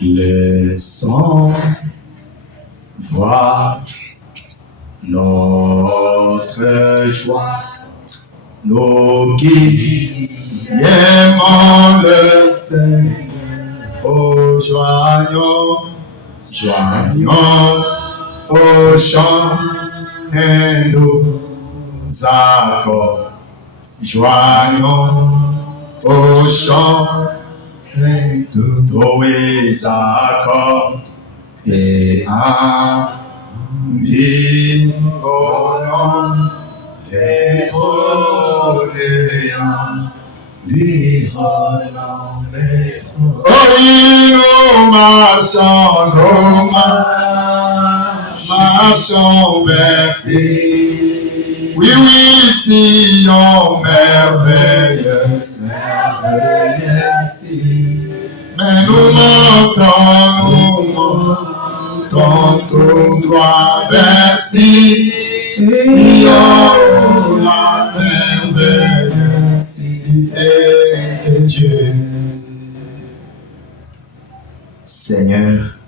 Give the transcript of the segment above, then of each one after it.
Laissons voir notre joie, nos guides aimons le Seigneur. Oh, joignons au chant et nos accords. Joignons au chant et nos accords. Et environnons les trônes. Environnons les trônes. Oh, nous marchons vers ces. Oui, Sion merveilleuse, mais nous montons tout droit vers Sion, la merveilleuse cité de Dieu. Seigneur,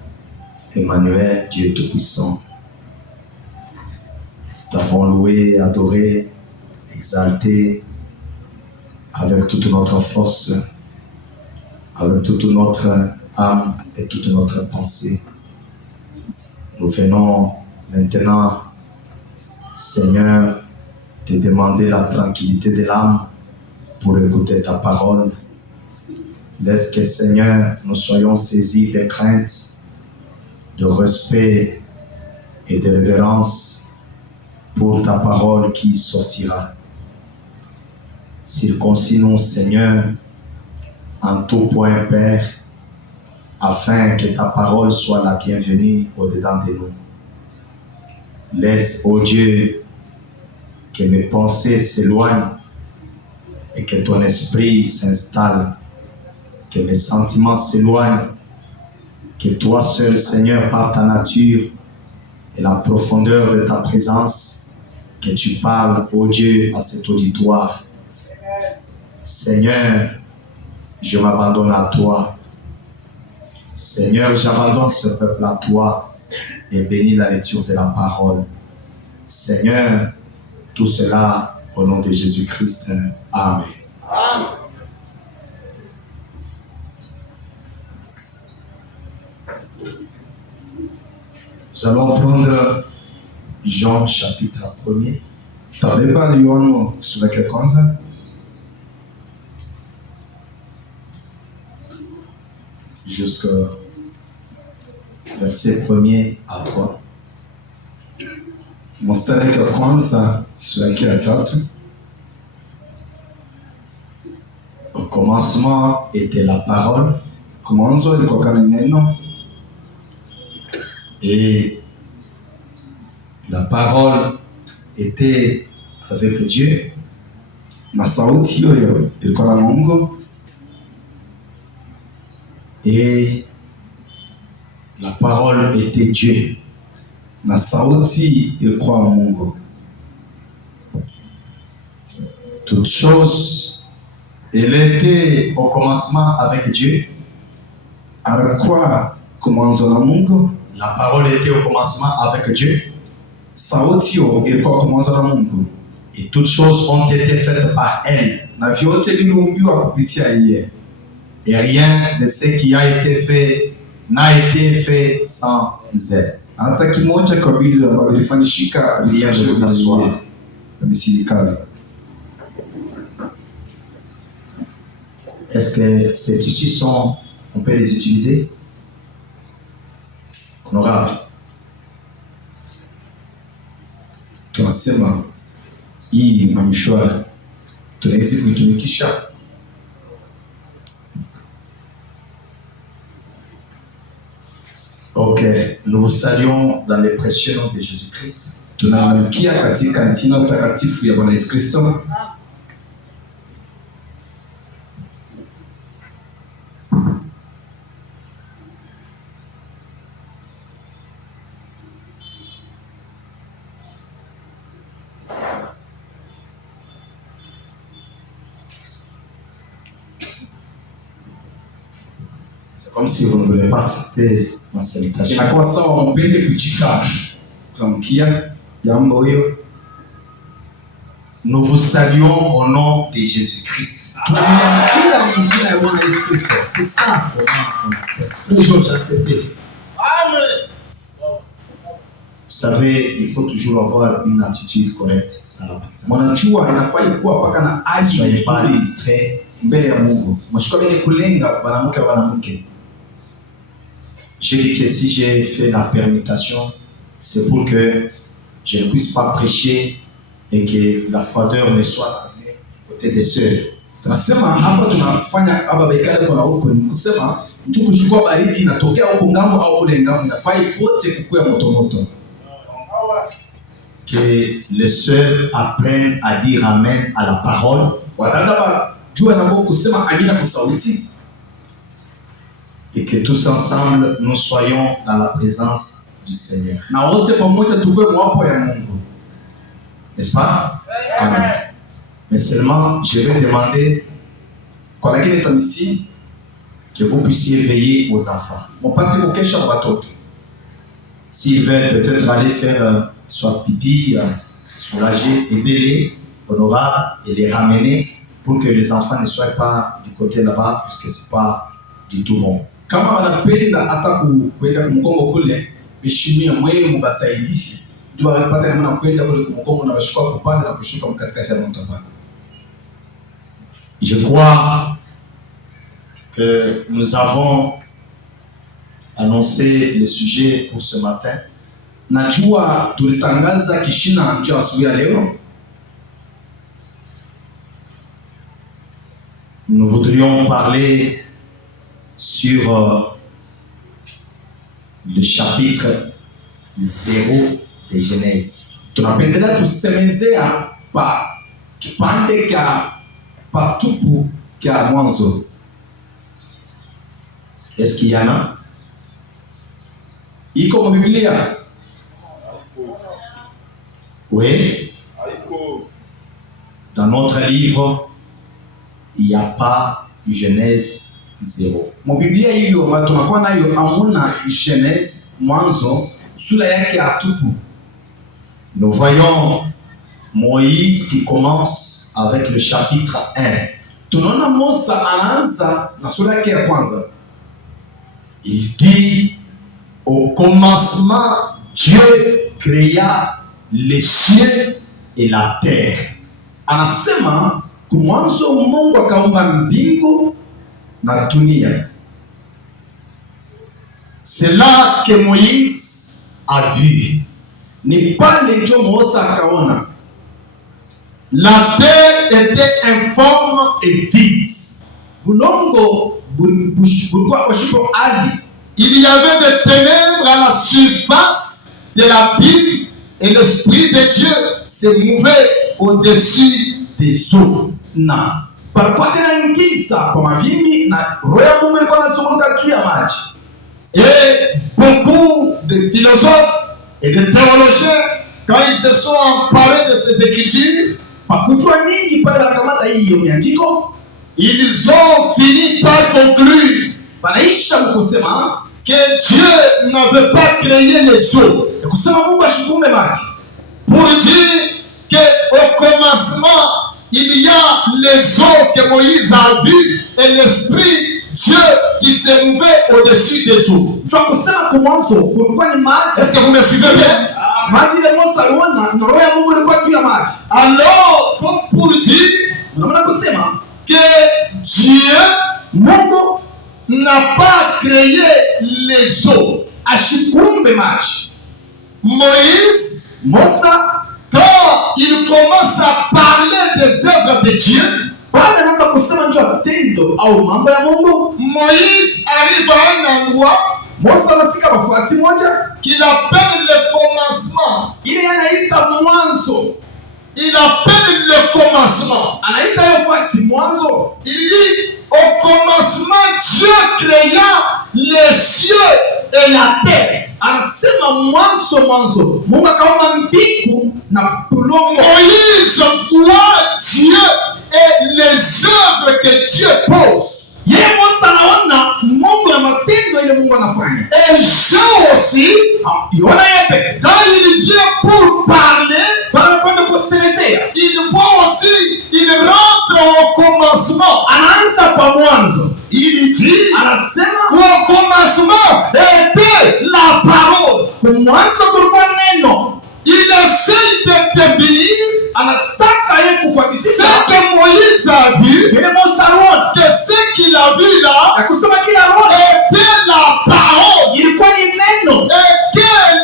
Emmanuel, Dieu Tout-Puissant, t'avons loué, adoré, exalté avec toute notre force, avec toute notre âme et toute notre pensée. Nous venons maintenant, Seigneur, te demander la tranquillité de l'âme pour écouter ta parole. Laisse que, Seigneur, nous soyons saisis de crainte, de respect et de révérence pour ta parole qui sortira. Circoncis-nous, Seigneur, en tout point, Père, afin que ta parole soit la bienvenue au-dedans de nous. Laisse, ô Dieu, que mes pensées s'éloignent et que ton esprit s'installe, que mes sentiments s'éloignent, que toi seul, Seigneur, par ta nature et la profondeur de ta présence, que tu parles, ô Dieu, à cet auditoire. Seigneur, je m'abandonne à toi. Seigneur, j'abandonne ce peuple à toi et bénis la lecture de la parole. Seigneur, tout cela au nom de Jésus-Christ. Amen. Amen. Nous allons prendre Jean chapitre 1er. Tabeba Yohana sura ya kwanza. Jusqu'au verset 1er à 3. Mstari wa kwanza sura ya 3. Au commencement était la parole. Mwanzo ilikuwa neno. Et la parole était avec Dieu. Na sauti hiyo ilikuwa na Mungu. Et la parole était Dieu. Na sauti ilikuwa Mungu. Toute chose, elle était au commencement avec Dieu. Alikuwa mwanzo na Mungu. La parole était au commencement avec Dieu. Sauti ilikuwa kwa mwanzo na Mungu. Et toutes choses ont été faites par elle. Na vyote viliumbiwa kupitia yeye. Et rien de ce qui a été fait n'a été fait sans elle. Hata kimoja kwa vile ambavyo vilifanyika vilianza kusaswa na misikali. Est-ce que ces tissus on peut les utiliser? Honorable. Tunasema hii mamishwara tunaweza kuitumikisha. Ok, nous vous saluons dans les précieux noms de Jésus-Christ. Tunamkia katika jina takatifu ya Bwana Yesu Kristo. comme si vous ne voulez pas accepter ma salutation. Inakuwa sawa mpende kuchika tukamkia jambo hiyo. Nous vous saluons au nom de Jésus-Christ. C'est ça. On accepte. Frère Georges, accepté. Amen. Vous savez, il faut toujours avoir une attitude correcte dans la présence. Mwanajua inafai kuwa paka na hali Soyez pas distrait mbele ya Mungu. Mshikane kulenga wanamke. Je dis que si j'ai fait la permutation, c'est pour que je ne puisse pas prêcher et que la froideur ne soit arrivée côté des sœurs. Tunasema hapa tunafanya hapa baikale kwa huko ni kusema mtu kuchukua baridi inatokea huko ngambo au kule ngambo inafai pote kukua moto. Que les sœurs apprennent à dire amen à la parole. Watandaba jua na Mungu kusema amina kwa sauti. Et que tous ensemble nous soyons dans la présence du Seigneur. Na wote pamoja tukue mwapo ya Mungu. N'est-ce pas? Amen. Mais seulement, je vais demander que vous puissiez veiller aux enfants. S'ils veulent peut-être aller faire soit pipi, se soulager, aider-les, honorables et les ramener pour que les enfants ne soient pas du côté là-bas, parce que ce n'est pas du tout bon. Kama wanapenda hata kwenda kumkongo kule, heshimia mwenu mubasaidishe. Ndio wanapata namna kwenda kule kumkongo na washuka kupanda na kushuka katika shamba mtapanda. Je crois que nous avons annoncé le sujet pour ce matin. Najua tulitangaza kishina cha asubuhi ya leo. Nous voudrions parler sur le chapitre 0 de Genèse. Tunapendela tusemezea pa kipande cha patupu cha mwanzo. Est-ce qu'il y en a? Iko kwa Biblia? Oui. Dans notre livre, il n'y a pas Genèse 0. Mon Biblia hiyo tunakuwa nayo amuna Genèse mwanzo sura yake ya tupu. Nous voyons Moïse qui commence avec le chapitre 1. Tunaona Musa anaanza na sura yake ya kwanza. Il dit au commencement Dieu créa les cieux et la terre. Anasema kumwanzo Mungu akaumba mbingu na dunia. C'est là que Moïse a vu. Ni pale ndio Musa akaona. La terre était informe et vide. Bulongo bulikuwa oshipo adi. Il y avait des ténèbres à la surface de l'abîme et l'Esprit de Dieu se mouvait au-dessus des eaux. Na palikuwa tena giza kwa mavimbi na roho ya Mungu ilikuwa inazunguka juu ya maji. Et beaucoup de philosophes et de théologiens, quand ils se sont emparés de ces écritures, ils ont fini par conclure que Dieu n'avait pas créé les eaux. Pour dire qu'au commencement, il y a les eaux que Moïse a vues et l'Esprit Dieu qui se mouvait au-dessus des eaux. Est-ce que vous me suivez bien? Alors, comme pour dire que Dieu n'a pas créé les eaux. Moïse, quand il commence à parler des œuvres de Dieu, Moïse arrive à un endroit qu'il appelle le commencement. Il appelle le commencement. Il dit au commencement Dieu créa les cieux et la terre. Moïse voit Dieu et les œuvres que Dieu pose. Yeye Musa anaona Mungu na matendo ile Mungu anafanya. Et Jean aussi, Yona yeye quand il vient pour parler, wanakwenda kusemezea, il voit aussi, il rentre au commencement. anaanza kwa mwanzo. Il dit, Anasema au commencement était la parole. kwa mwanzo kulikuwa neno. Il essaye de définir Anataka yeye ce kufatisha que Moïse a vu, ile Musa aliona. que ce qu'il a vu là Akusema kile aliona était la parole. ilikuwa ni neno. Et que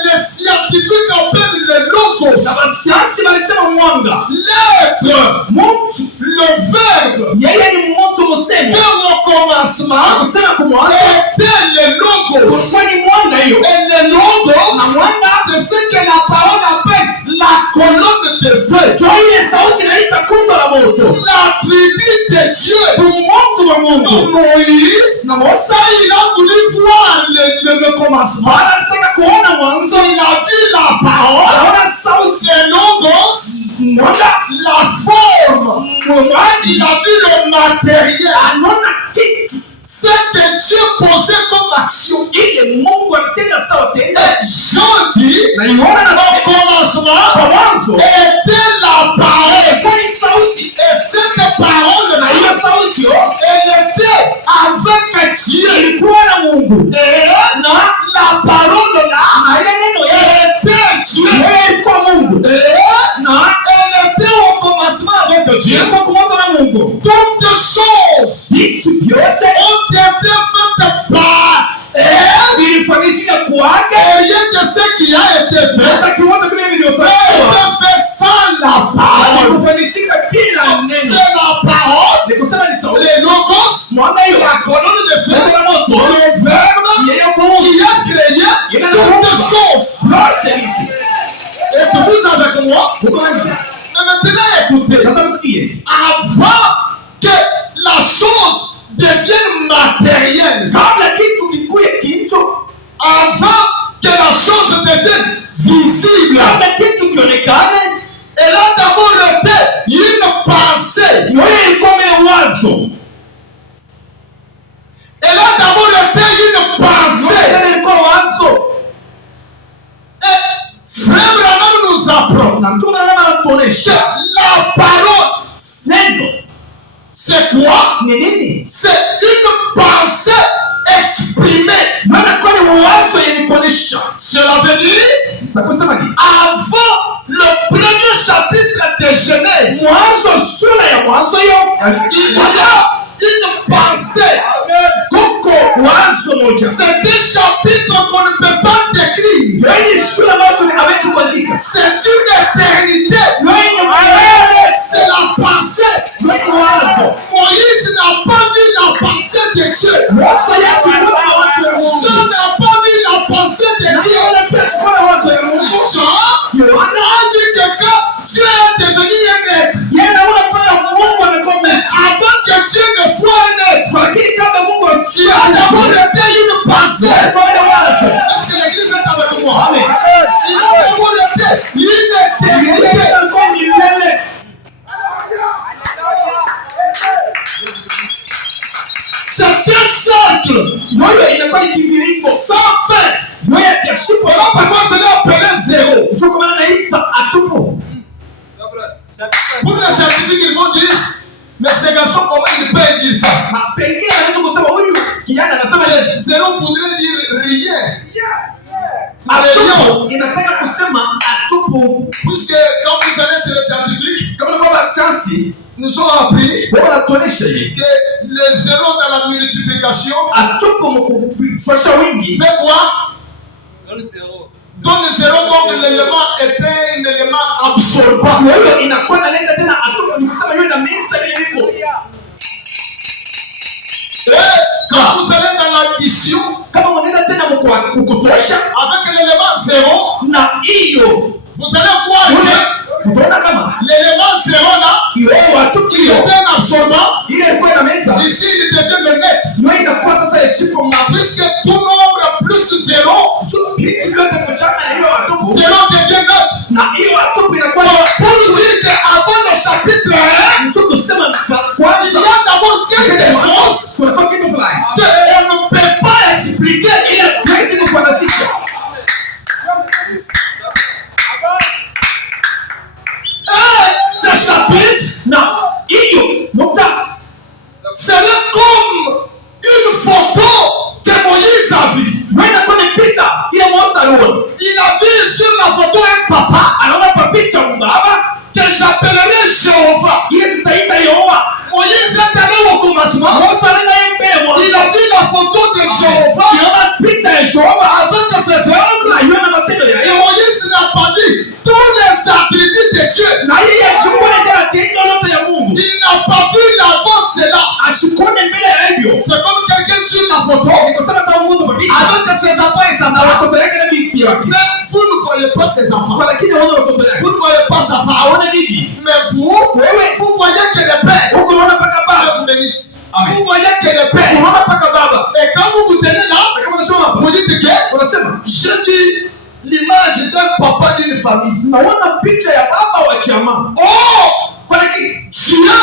les scientifiques appellent le logos. Na wasiasi walisema mwanga. L'être, Mtu le verbe, yeye ni mtu msemo. dans le commencement, Akusema kwa mwanzo était le logos. kulikuwa ni mwanga hiyo. Et le logos, Na mwanga c'est ce que la parole appelle la colonne de feu. ndio ile sauti inaita kuzo la moto. La tribu de Dieu. Mungu wa Mungu. Moïse, Na Musa il a voulu voir le commencement. anataka kuona mwanzo. Il a vu la parole, Anaona sauti le logos, mwanga. la forme. Il a vu le matériel. Anaona kitu Ce que Dieu posait comme action. ile Mungu alitenda sawa tena. Et Jean dit, Na Yohana au anasema commencement kwa mwanzo était la parole. kwa sauti. Et cette parole, Na hiyo sauti elle était avec Dieu. ilikuwa na Mungu. Et Na la parole là, na ile neno était Dieu. yeye ilikuwa Mungu. Et Na elle était au commencement avec Dieu. ilikuwa kumwanzo na Mungu. Toutes choses Vitu vyote ont été faites par elle. vilifanyika kwake. Et rien de ce qui a été fait Hata kiwango kile a vilivyofanyika été fait sans la parole. havikufanyika bila C'est neno. la parole, Ni kusema ni sauti. les logos, Mwanga hiyo la colonne de feu, neno la moto le verbe yeye Mungu qui a créé toutes choses. yote hivi. Et que vous avec moi, Uko nani? mais maintenant écoutez, Sasa msikie. avant que la chose devienne matérielle, Kabla kitu kikuye kitu, avant que la chose devienne visible, kabla kitu kionekane, elle a d'abord été une pensée. yeye ilikuwa mbele wazo. Elle a d'abord été une pensée. Yeye ilikuwa wazo. Et Frère Branham nous apprend Na mtume anatuonesha la parole, neno c'est quoi? ni nini? C'est une pensée exprimée. Maana kwa ni wazo yenikuonesha. Cela veut dire, Na kusema ni avant le premier chapitre de Genèse, mwanzo, sura ya mwanzo hiyo il y a une pensée. kuko wazo moja. C'est un chapitre qu'on ne peut pas décrire. Yeye ni sura ambayo hawezi kuandika. C'est une éternité. Yeye ni milele. C'est la pensée. Yeye ni wazo. Moïse n'a pas vu la pensée de Dieu. Wazo Yesu kuna wazo ya Mungu. Jean n'a pas vu la pensée de Na Dieu. yeye pia kuna wazo ya Mungu. Jean a vu que quand Dieu est devenu un être, Yeye anaona kwamba Mungu amekuwa mtu. avant que Dieu ne soit un être, Lakini kama Mungu il a d'abord été une pensée. kwa ile wazo. Est-ce que l'église est avec moi? Amen. Il a d'abord été une Yeye éternité. alikuwa milele. C'est un cercle Yeye inakuwa ni kiviringo. sans fin. Yeye atashipa Voilà pourquoi je l'ai appelé zéro. ndio kama anaita atupo. Pour les scientifiques, ils vont dire, mais ces garçons, comment ils peuvent dire ça? Na pengine anaweza kusema huyu kijana anasema yeye Zéro voudrait dire rien. atupo inataka kusema atupo. Puisque quand vous allez chez les scientifiques, Kama kwamba sayansi nous ont appris wanatuonesha hii que les zéros dans la multiplication atupo mkufanya wingi fait quoi? Donne zéro, donc l'élément était un élément absorbant. hiyo inakuwa naleta tena atupo, ni kusema hiyo inamisa vile iko. Et quand vous allez dans l'addition Kama mnaenda tena mkutosha avec l'élément zéro, na hiyo vous allez voir que mtaona kama l'élément zéro là, hiyo atupo qui hiyo était un absorbant, ile ilikuwa na meza ici il devient le net. hiyo inakuwa sasa yashipo Puisque tout nombre plus zéro, vitu vyote kuchanga na hiyo atupo zéro devient net. na hiyo atupo inakuwa Pour dire qu'avant le chapitre 1, mtu kusema il y kwanza a d'abord quelque chose kunakuwa Dieu. Il n'a pas vu l'avant cela. C'est comme quelqu'un sur la photo avec ses enfants et sa femme. Mais vous ne voyez pas ses enfants. Vous ne voyez pas sa femme. Mais vous voyez que le père. Je vous bénisse. Vous voyez que le père. Et quand vous vous tenez là, vous dites que j'ai vu l'image d'un papa d'une famille. Oh, Dieu,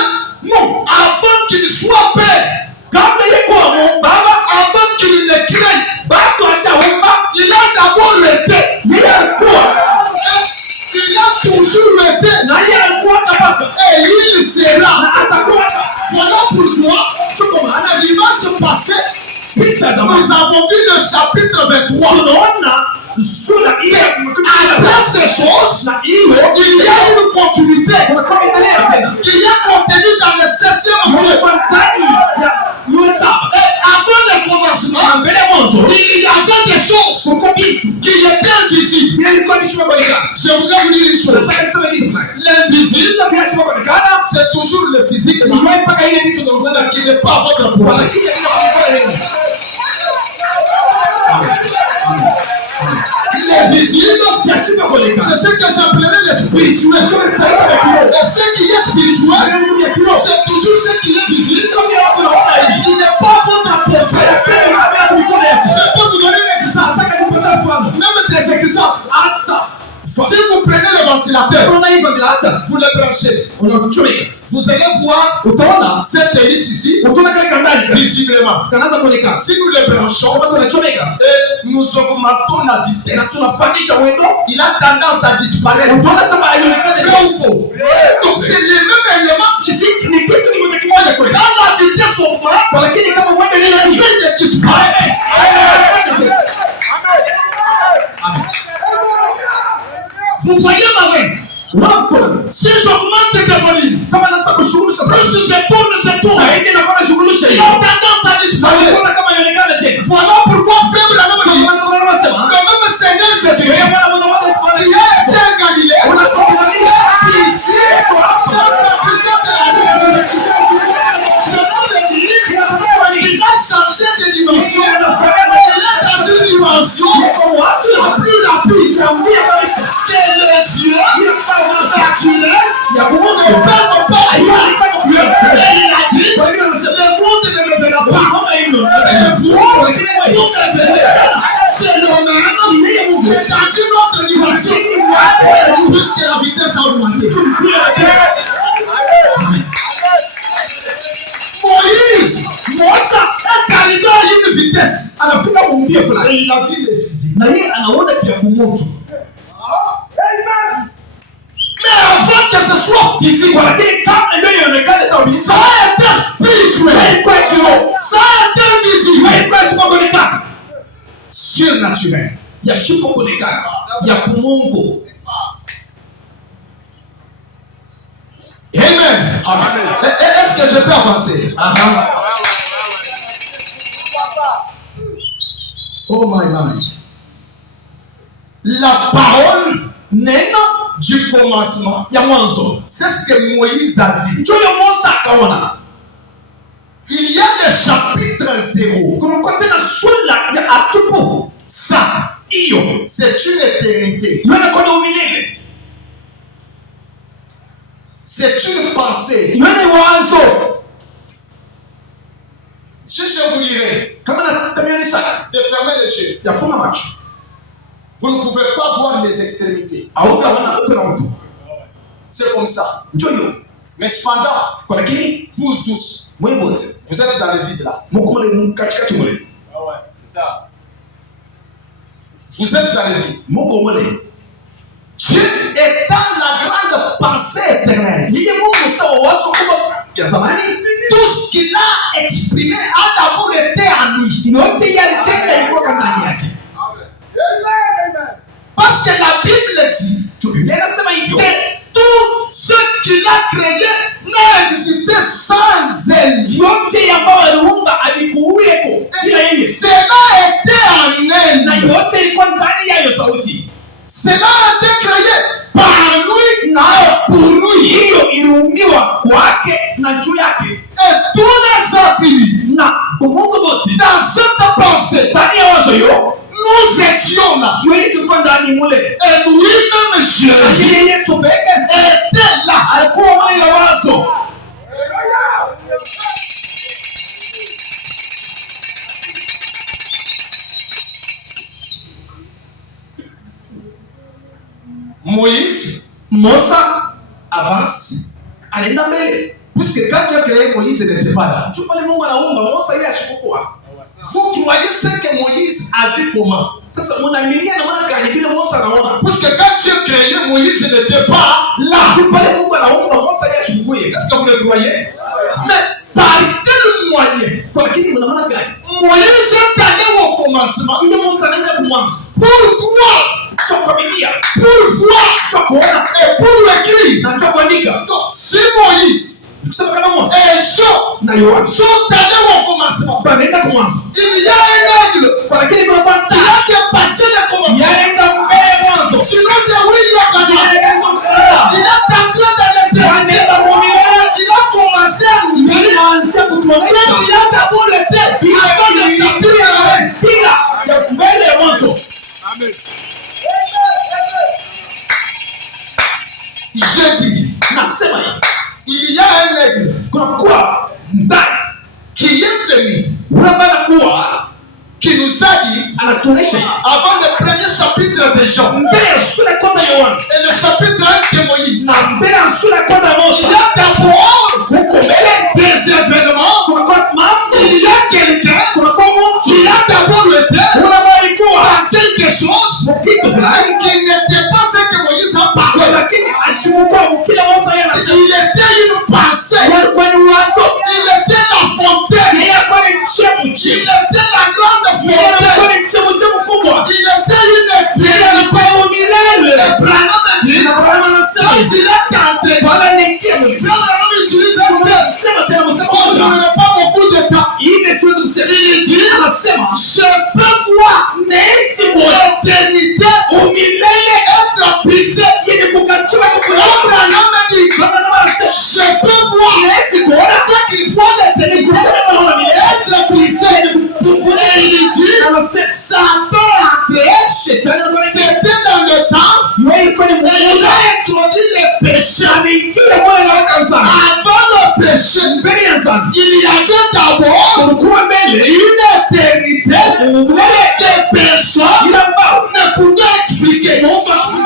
non, avant qu'il soit père, avant qu'il ne crée, il a d'abord été. Il a toujours été. Et il sera. Voilà pourquoi, en arrivant à ce passé, nous avons vu le chapitre 23. Après ces choses, il y a une continuité qui est contenue dans le 7e ciel. Et avant le commencement, il y avait des choses qui étaient invisibles. Je voudrais vous dire une chose. L'invisible, c'est toujours le physique qui n'est pas votre problème. L'invisible, c'est ce que j'appellerais le spirituel. Et ce qui est spirituel, c'est toujours ce qui est visible, qui n'est pas votre portée. Je peux vous donner un exemple. Même des exemples. Si vous prenez le ventilateur, vous le branchez. Vous allez voir cette hélice ici, visiblement. Si nous le branchons et nous augmentons la vitesse, il a tendance à disparaître. Vrai ou faux? Donc c'est les mêmes éléments physiques. Quand la vitesse augmente, il essaie de disparaître. Vous voyez ma main? Si j'augmente de volume, plus je tourne, il a tendance à disparaître. Voilà pourquoi frère, le même Seigneur Jésus, qui est Galilée, ici, dans sa puissance de la il a changé de dimension. Il est dans une dimension plus rapide que les yeux naturels ne peuvent pas voir. Et il a dit, le monde ne me verra pas. Et vous me verrez. C'est le même, mais dans une autre dimension, puisque la vitesse a augmenté. Moïse est arrivé à une vitesse. Et il a vu les physiques. Mais avant que ce soit physique, ça a été spirituel. Ça a été visible. Surnaturel. Il y a Amen. Amen. Est-ce que je peux avancer? Oh my God. La parole n'est du commencement. C'est ce que Moïse a vu. Il y a le chapitre 0. Ça, c'est une éternité. C'est une pensée. Si je vous dirais de fermer les yeux, vous ne pouvez pas voir les extrémités. C'est comme ça. Mais cependant, vous tous, vous êtes dans le vide là. Vous êtes dans le vide. Dieu étant la grande pensée éternelle. Tout ce qu'il a exprimé a d'abord été en lui. Parce que la Bible dit que tout ce qu'il a créé n'a existé sans elle. Cela était en elle. Cela a été créé par lui. na juu yake. Et tous les autres, Na Mungu wote dans cette pensée, ndani ya wazo hiyo nous étions là. yeye tulikuwa ndani mule. Et lui-même, Jésus, Lakini Yesu peke était là. alikuwa mwenye wazo. Moïse Musa avance. anaenda mbele. Puisque quand Dieu a créé Moïse, il n'était pas là. Tu pale Mungu anaumba Musa yeye ashikukua. Vous croyez ce que Moïse a vu comment? Sasa mnaaminia na maana gani vile Musa anaona? Puisque quand Dieu créé Moïse, il n'était pas là. Tu pale Mungu anaumba Musa yeye ashikukue. Est-ce que vous le croyez? Mais par quel moyen? Kwa lakini mnaona gani? Moïse est allé au commencement. Yule Musa anaenda kumwanzo. Pourquoi? Chokomilia. Pour voir Chokoona et pour écrire. na chokuandika. Donc, si Moïse Kusema kama Musa et Jean na Yohana sont allés au commencement, wanaenda kumwanzo. il y a un aigle Kwa lakini kuna kwa qui a dépassé le commencement. yanaenda mbele ya mwanzo. Sinon, c'est oui, il y a pas de- Il est entré dans l'éternité. Yanaenda kumilele. Il a commencé à nous dire Anaanza ce kutuonyesha qu'il a d'abord été avant de sortir à eux. bila ya mbele ya mwanzo. J'ai dit, Nasema hivi, il y a un aigle kunakuwa ndani qui est venu, unabana kuwa qui nous a dit, anatuonyesha avant le premier chapitre de Jean, mbele ya sura ya kwanza ya Yohana et le chapitre 1 de Moïse, na mbele ya sura ya kwanza ya il y Musa, a d'abord huko mbele des événements. kunakuwa mambo, Il y a quelqu'un kunakuwa mtu qui a d'abord été unabali kuwa dans quelque chose kitu fulani qui n'était pas ce que Moïse a parlé. lakini ashikuwa kila Musa yeye anasema Il était une pensée. yalikuwa ni wazo, Il était la fontaine. yeye alikuwa ni chemchi, Il était la grande yeye alikuwa fontaine. ni chemchemu kubwa, Il était une yeye éternité. alikuwa umilele. Branham dit, Na Abrahamu anasema quand il est entré, Bwana niingie mwe. Branham utilise un verbe. Sema tena msema Comme je moja. n'ai pas beaucoup de temps, Ile siwezi kusema. il dit, Anasema je peux voir nahisi kuona l'éternité umilele être brisée. yenye kukachua kukuona. Branham dit, Abrahamu anasema je peux voir nahisi kuona ce qu'il faut l'éternité kusema naona milele être brisée. Et il dit, anasema Satan a créé, shetani anafanya c'était dans le temps, yeye ilikuwa ni et il Mungu a introduit les péchés. ameingia mwana na kanisa Avant le péché, mbele ya dhambi il y avait d'abord kulikuwa mbele une éternité des personnes ila mbao ne pouvaient expliquer. Mungu ashukuru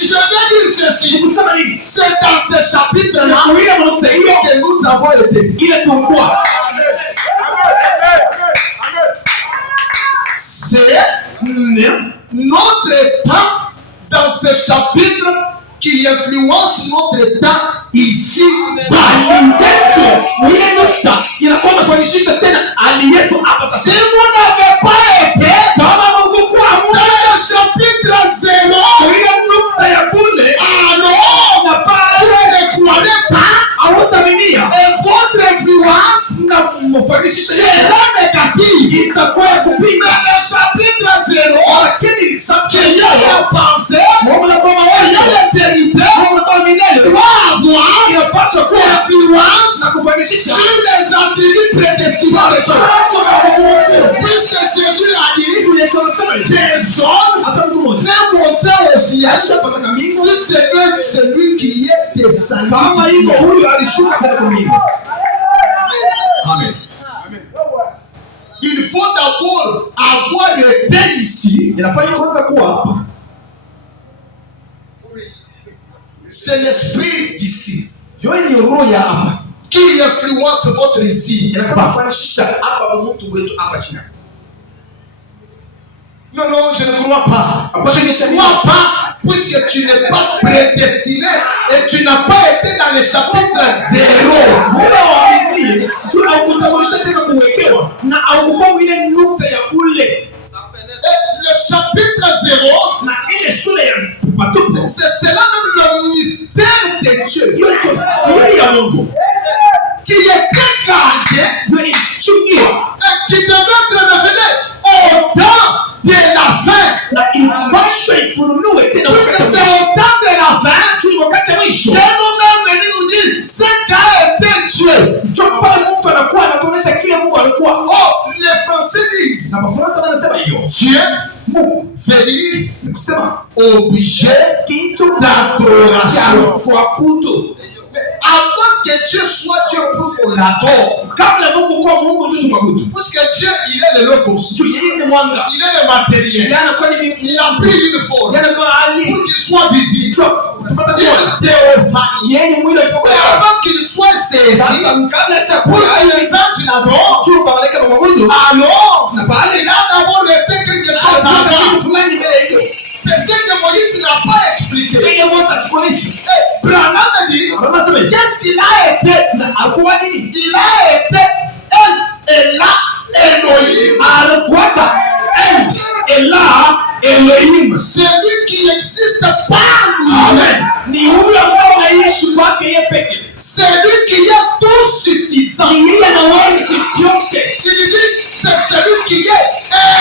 Je vais dire ceci, kusema nini c'est dans ce chapitre-là kuila mwanamke hiyo que nous avons été. ile tulikuwa C'est notre temps dans ce chapitre qui influence notre temps ici. hali yetu ile nukta inakuwa inafanikisha tena hali yetu hapa Si sasa. vous n'avez pas été Kama Mungu kwa dans le chapitre 0, ile nukta ya bule alors na pale vous ne croirez pas hautaminia et votre influence na mfanikisha sera négative. itakuwa ya kupinga. Dans le chapitre 0, Lakini que sabia j'ai la pensée, Mungu anakuwa et mawazo l'éternité Mungu anakuwa milele doit avoir inapaswa kuwa influence na kufanikisha sur les attributs prédestinés de Dieu. Puisque Jésus a dit, personne hata mtu mmoja n'est monté au ciel ashapata mbingu si c'est que celui qui est descendu. kama hivyo huyu alishuka katika mbingu. Amen. Il faut d'abord avoir été ici. Inafanya kwanza kuwa hapa. C'est l'esprit d'ici Yote ni roho ya hapa qui influence votre ici. inakufanikisha hapa mtu wetu hapa chini. Non, non, je ne crois pas. Je ne crois pas, puisque tu n'es pas prédestiné et tu n'as pas été dans le chapitre 0. Muda wa bidii tunakutambulisha tena kuwekewa na aukuwa ile nukta ya ule Et le chapitre 0, na ile sura ya matukufu. c'est cela même le mystère de Dieu Yote siri ya Mungu qui était gardé ndio ilichungiwa et qui devait être révélé au temps de la fin. na ilipaswa ifunuliwe tena Puisque wakati c'est wa mwisho. au temps de la fin Tu wakati wa mwisho que nous-mêmes venons nous dire ce qu'a été Dieu. objet d'adoration. Mais avant que Dieu soit Dieu pour qu'on l'adore, parce que Dieu, il est le logos, il est le matériel, il a pris une forme pour qu'il soit visible. Mais avant qu'il soit saisi, pour que les anges l'adorent, alors il a d'abord été quelque chose avant. C'est ce que Moïse n'a pas expliqué. Branham a dit, qu'est-ce qu'il a été? Il a été El Elah Elohim. C'est lui qui existe par lui. Amen. C'est lui qui est tout suffisant. Il dit, c'est celui qui est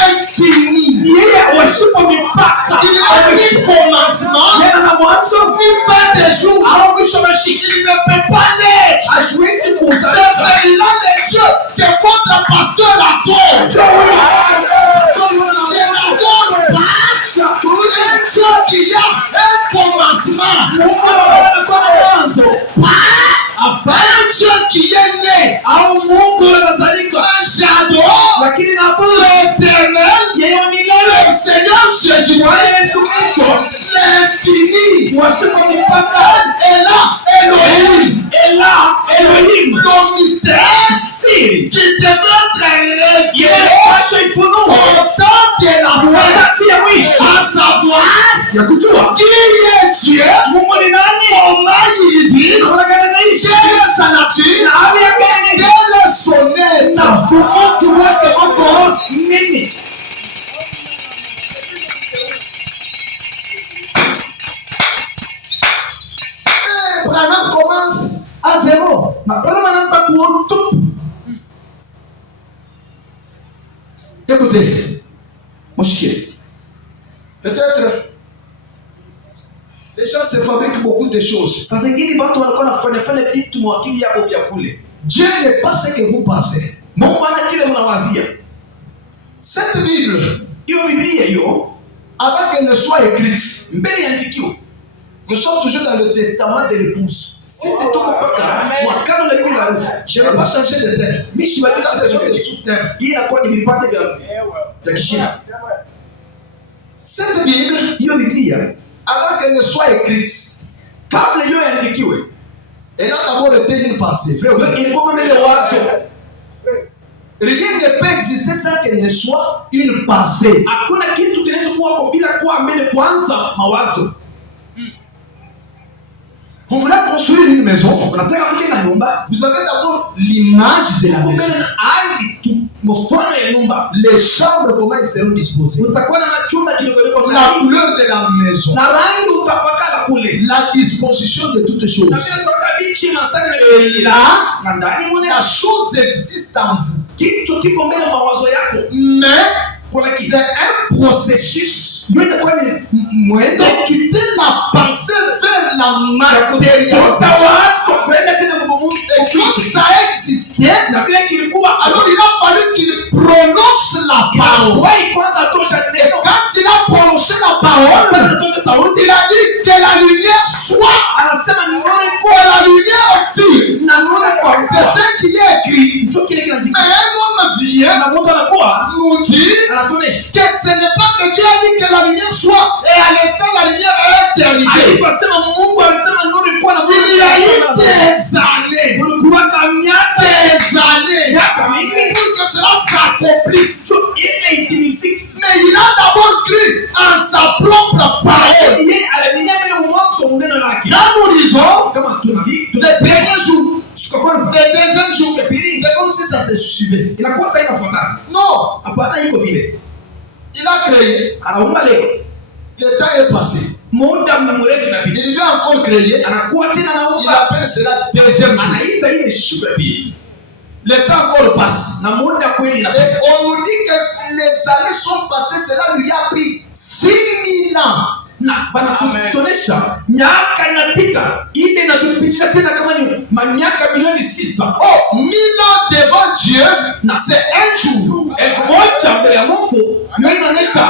infini. Il n'a ni commencement, ni fin des jours. Il ne peut pas naître. C'est celui-là de Dieu que votre pasteur adore. Je l'adore pas. Un Dieu qui a un commencement. Un Dieu qui est né. Un j'adore l'éternel, le Seigneur Jésus-Christ, l'infini. Elohim, ton mystère qui devait être révélé au temps de la fin, à savoir qui est Dieu, comment il vit, quelle est sa nature, quel est son état. Branham commence à zéro. Écoutez, mon chien, peut-être les gens se fabriquent beaucoup de choses. Dieu n'est pas ce que vous pensez. Cette Bible, avant qu'elle ne soit écrite, nous sommes toujours dans le testament de l'épouse. Je n'ai pas changé de terme. Ça, ce sont des sous-termes. Cette Bible, avant qu'elle ne soit écrite, elle a d'abord été une pensée. Rien ne peut exister sans qu'elle ne soit une pensée. Vous voulez construire une maison, vous avez d'abord l'image de la maison. Les chambres, comment elles seront disposées. La couleur de la maison. La disposition de toutes choses. Et là, la chose existe en vous. Mais c'est un processus de quitter la pensée vers la matérialisation. Et comme ça existait, alors il a fallu qu'il prononce la parole. Quand il a prononcé la parole, il a dit que la lumière soit. Que la lumière fût. C'est ce qui est écrit. Mais un homme vient nous dit que ce n'est pas que Dieu a dit que la lumière soit et à l'instant la lumière est arrivée. Il y a eu des années pour que cela s'accomplisse. Mais il a d'abord cru en sa propre parole. Quand nous lisons les premiers jours, les deuxièmes jours, c'est comme si ça se suivait. Non. Il a créé. Le temps est passé. Il va encore créer. Il appelle cela deuxième jour. Le temps encore passe. Et on nous dit que les années sont passées. Cela lui a pris 6000 ans. Miaka inapita ile inatupitisha tena kama ni miaka milioni 600. Oh, 1000 ans devant Dieu, c'est un jour. 1000 mbele ya Mungu ndio inaonyesha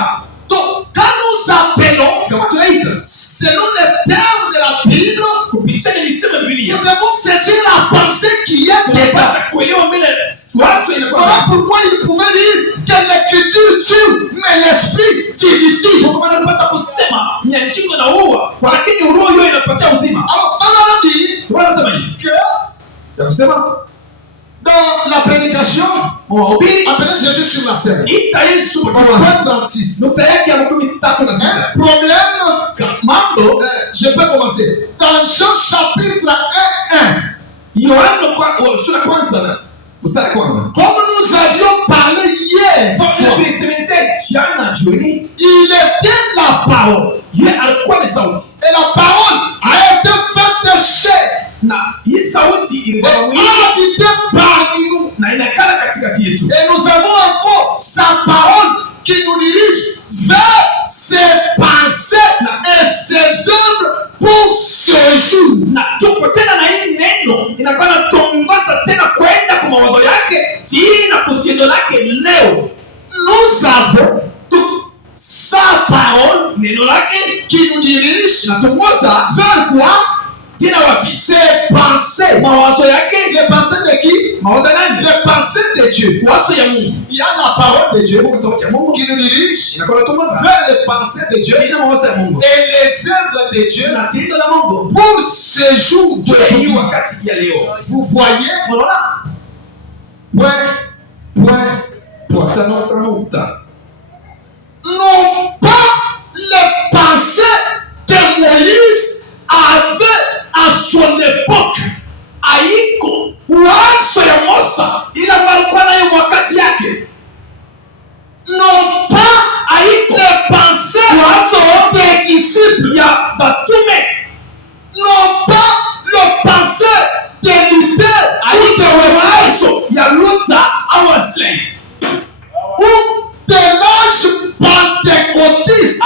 Donc, quand nous appelons, selon les termes de la Bible, nous devons saisir la pensée qui est dedans. Voilà pourquoi il pouvait dire que l'écriture tue, mais l'esprit vivifie. Alors, Pharaon dit que dans la prédication, appelez Jésus sur la scène. Point 36. Un problème, je peux commencer. Dans Jean chapitre 1, comme nous avions parlé hier, il était la parole. Et la parole a été faite chair. Et a habité parmi nous. Et nous avons encore sa parole qui nous dirige vers ses pensées et ses œuvres pour ce jour. Nous avons sa parole qui nous dirige vers quoi? Ses pensées. Les pensées de qui? Les pensées de Dieu. Il y a la parole de Dieu qui nous dirige vers les pensées de Dieu et les œuvres de Dieu pour ce jour d'aujourd'hui. Vous voyez? Non pas les pensées que Moïse avait à son époque. Non pas les pensées des disciples. Non pas les pensées des lutteurs ou de l'âge pentecôtiste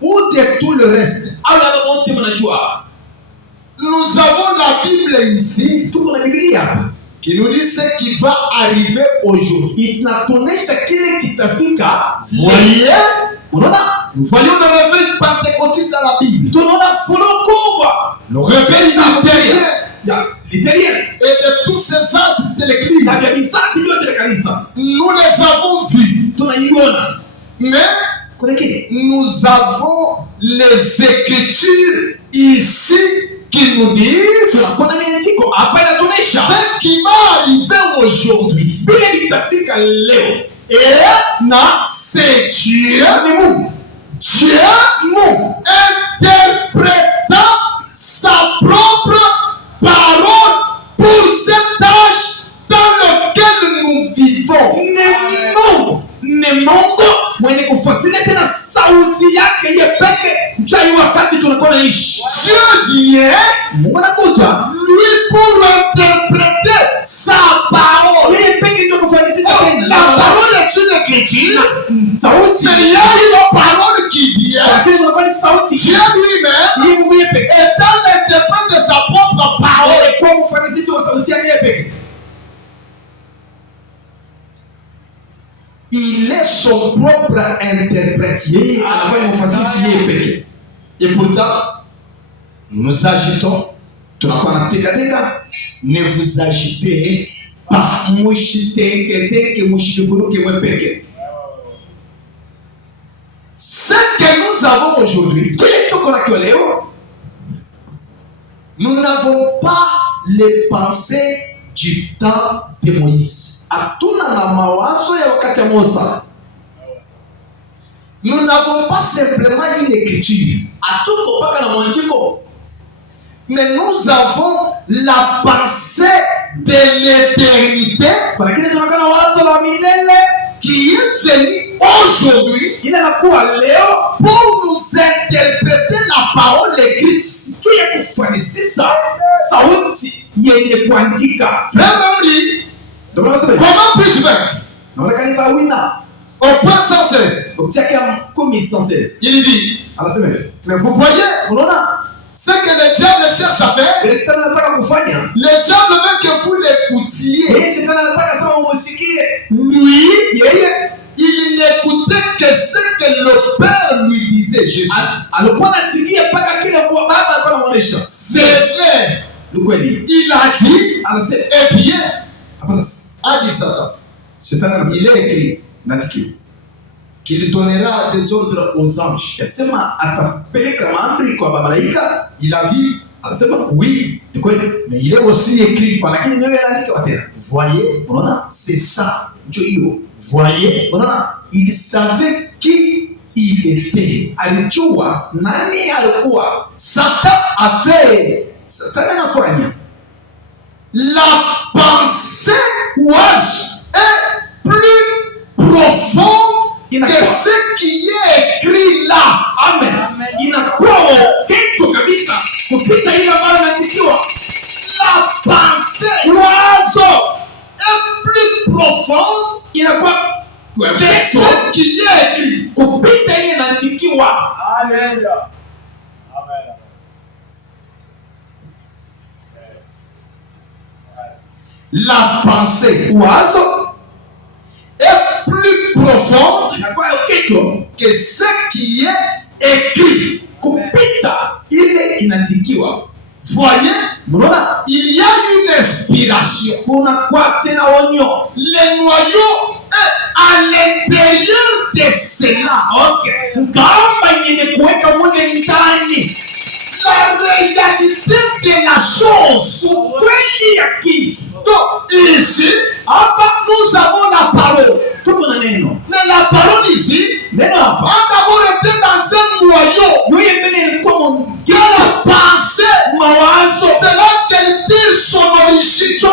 ou de tout le reste. Nous avons la Bible ici qui nous dit ce qui va arriver aujourd'hui. Voyez, nous voyons le réveil pentecôtiste dans la Bible. Le réveil intérieur et de tous ces âges de l'église. Nous les avons vus. Mais nous avons les Écritures ici qui nous disent ce qui va arriver aujourd'hui. Et c'est Dieu interprétant sa propre parole pour cet âge dans lequel nous vivons. Dieu vient lui pour interpréter sa parole. La parole est une écriture, mais il y a une parole qui vient. Dieu lui-même étant l'interprète de sa propre parole. Il est son propre interprète. Et pourtant, nous nous agitons. Ne vous agitez pas. Ce que nous avons aujourd'hui, nous n'avons pas les pensées du temps de Moïse. Nous n'avons pas simplement une écriture, mais nous avons la pensée de l'éternité qui est venue aujourd'hui pour nous interpréter la parole écrite. Comment puis-je faire? Au point 116. Il dit, mais vous voyez ce que le diable cherche à faire. Le diable veut que vous l'écoutiez. Lui, Il n'écoutait que ce que le Père lui disait, Jésus. Ses frères, il a dit, eh bien, a dit Satan, il est écrit qu'il donnera des ordres aux anges. Il a dit, oui, mais il est aussi écrit. Voyez, c'est ça. Voyez, il savait qui il était. Satan avait la pensée est plus profonde que ce qui est écrit là. Amen. La pensée est plus profonde que ce qui est écrit. Amen. La pensée est plus profonde que ce qui est écrit. Voyez, il y a une inspiration. Le noyau est à l'intérieur de cela. La réalité de la chose. Donc ici, nous avons la parole. Mais la parole ici, a d'abord été dans un noyau. Qui a la pensée, c'est là qu'elle tire son origine. Et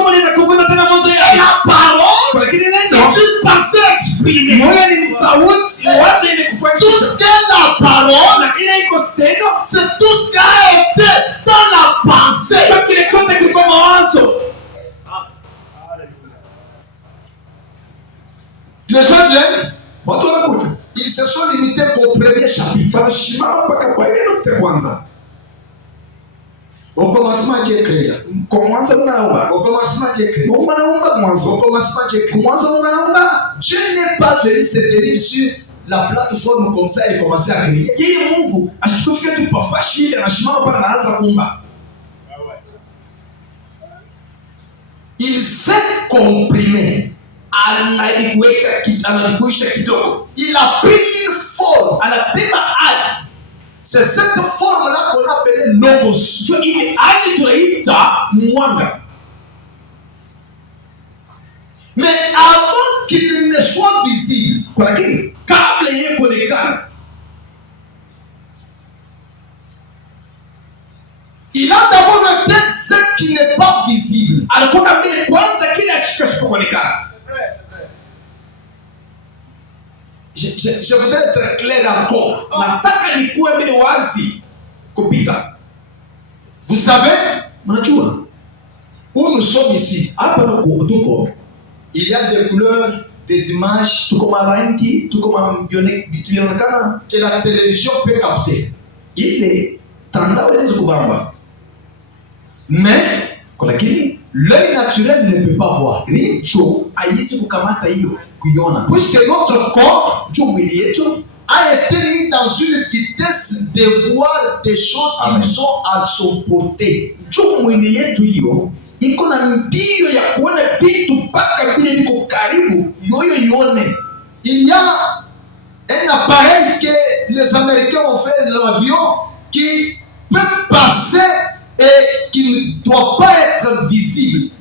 la parole, c'est une pensée exprimée. Tout ce qu'est la parole, c'est tout ce qui a été dans la pensée. Les gens viennent, ils se sont limités au premier chapitre. Au commencement, Dieu créa. Au commencement, Dieu créa. Au commencement, Dieu créa. Dieu n'est pas venu se tenir sur la plateforme comme ça et commencer à créer. Il s'est comprimé. Il a pris une forme. C'est cette forme-là qu'on appelait logos. Mais avant qu'il ne soit visible, il a d'abord été ce qui n'est pas visible. Je voudrais être clair encore. Vous savez, où nous sommes ici, il y a des couleurs, des images que la télévision peut capter. Mais l'œil naturel ne peut pas voir. Puisque notre corps a été mis dans une vitesse de voir des choses qui sont à son portée. Il y a un appareil que les Américains ont fait de l'avion qui peut passer et qui ne doit pas être visible.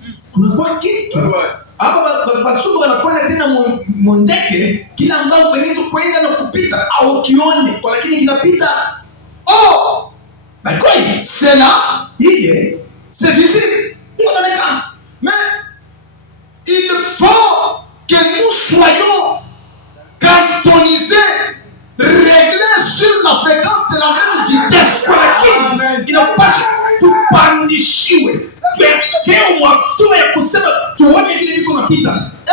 Oh, c'est là, c'est visible. Mais il faut que nous soyons cantonisés, réglés sur la fréquence de la même vitesse. Il n'a pas tout pandishiwe.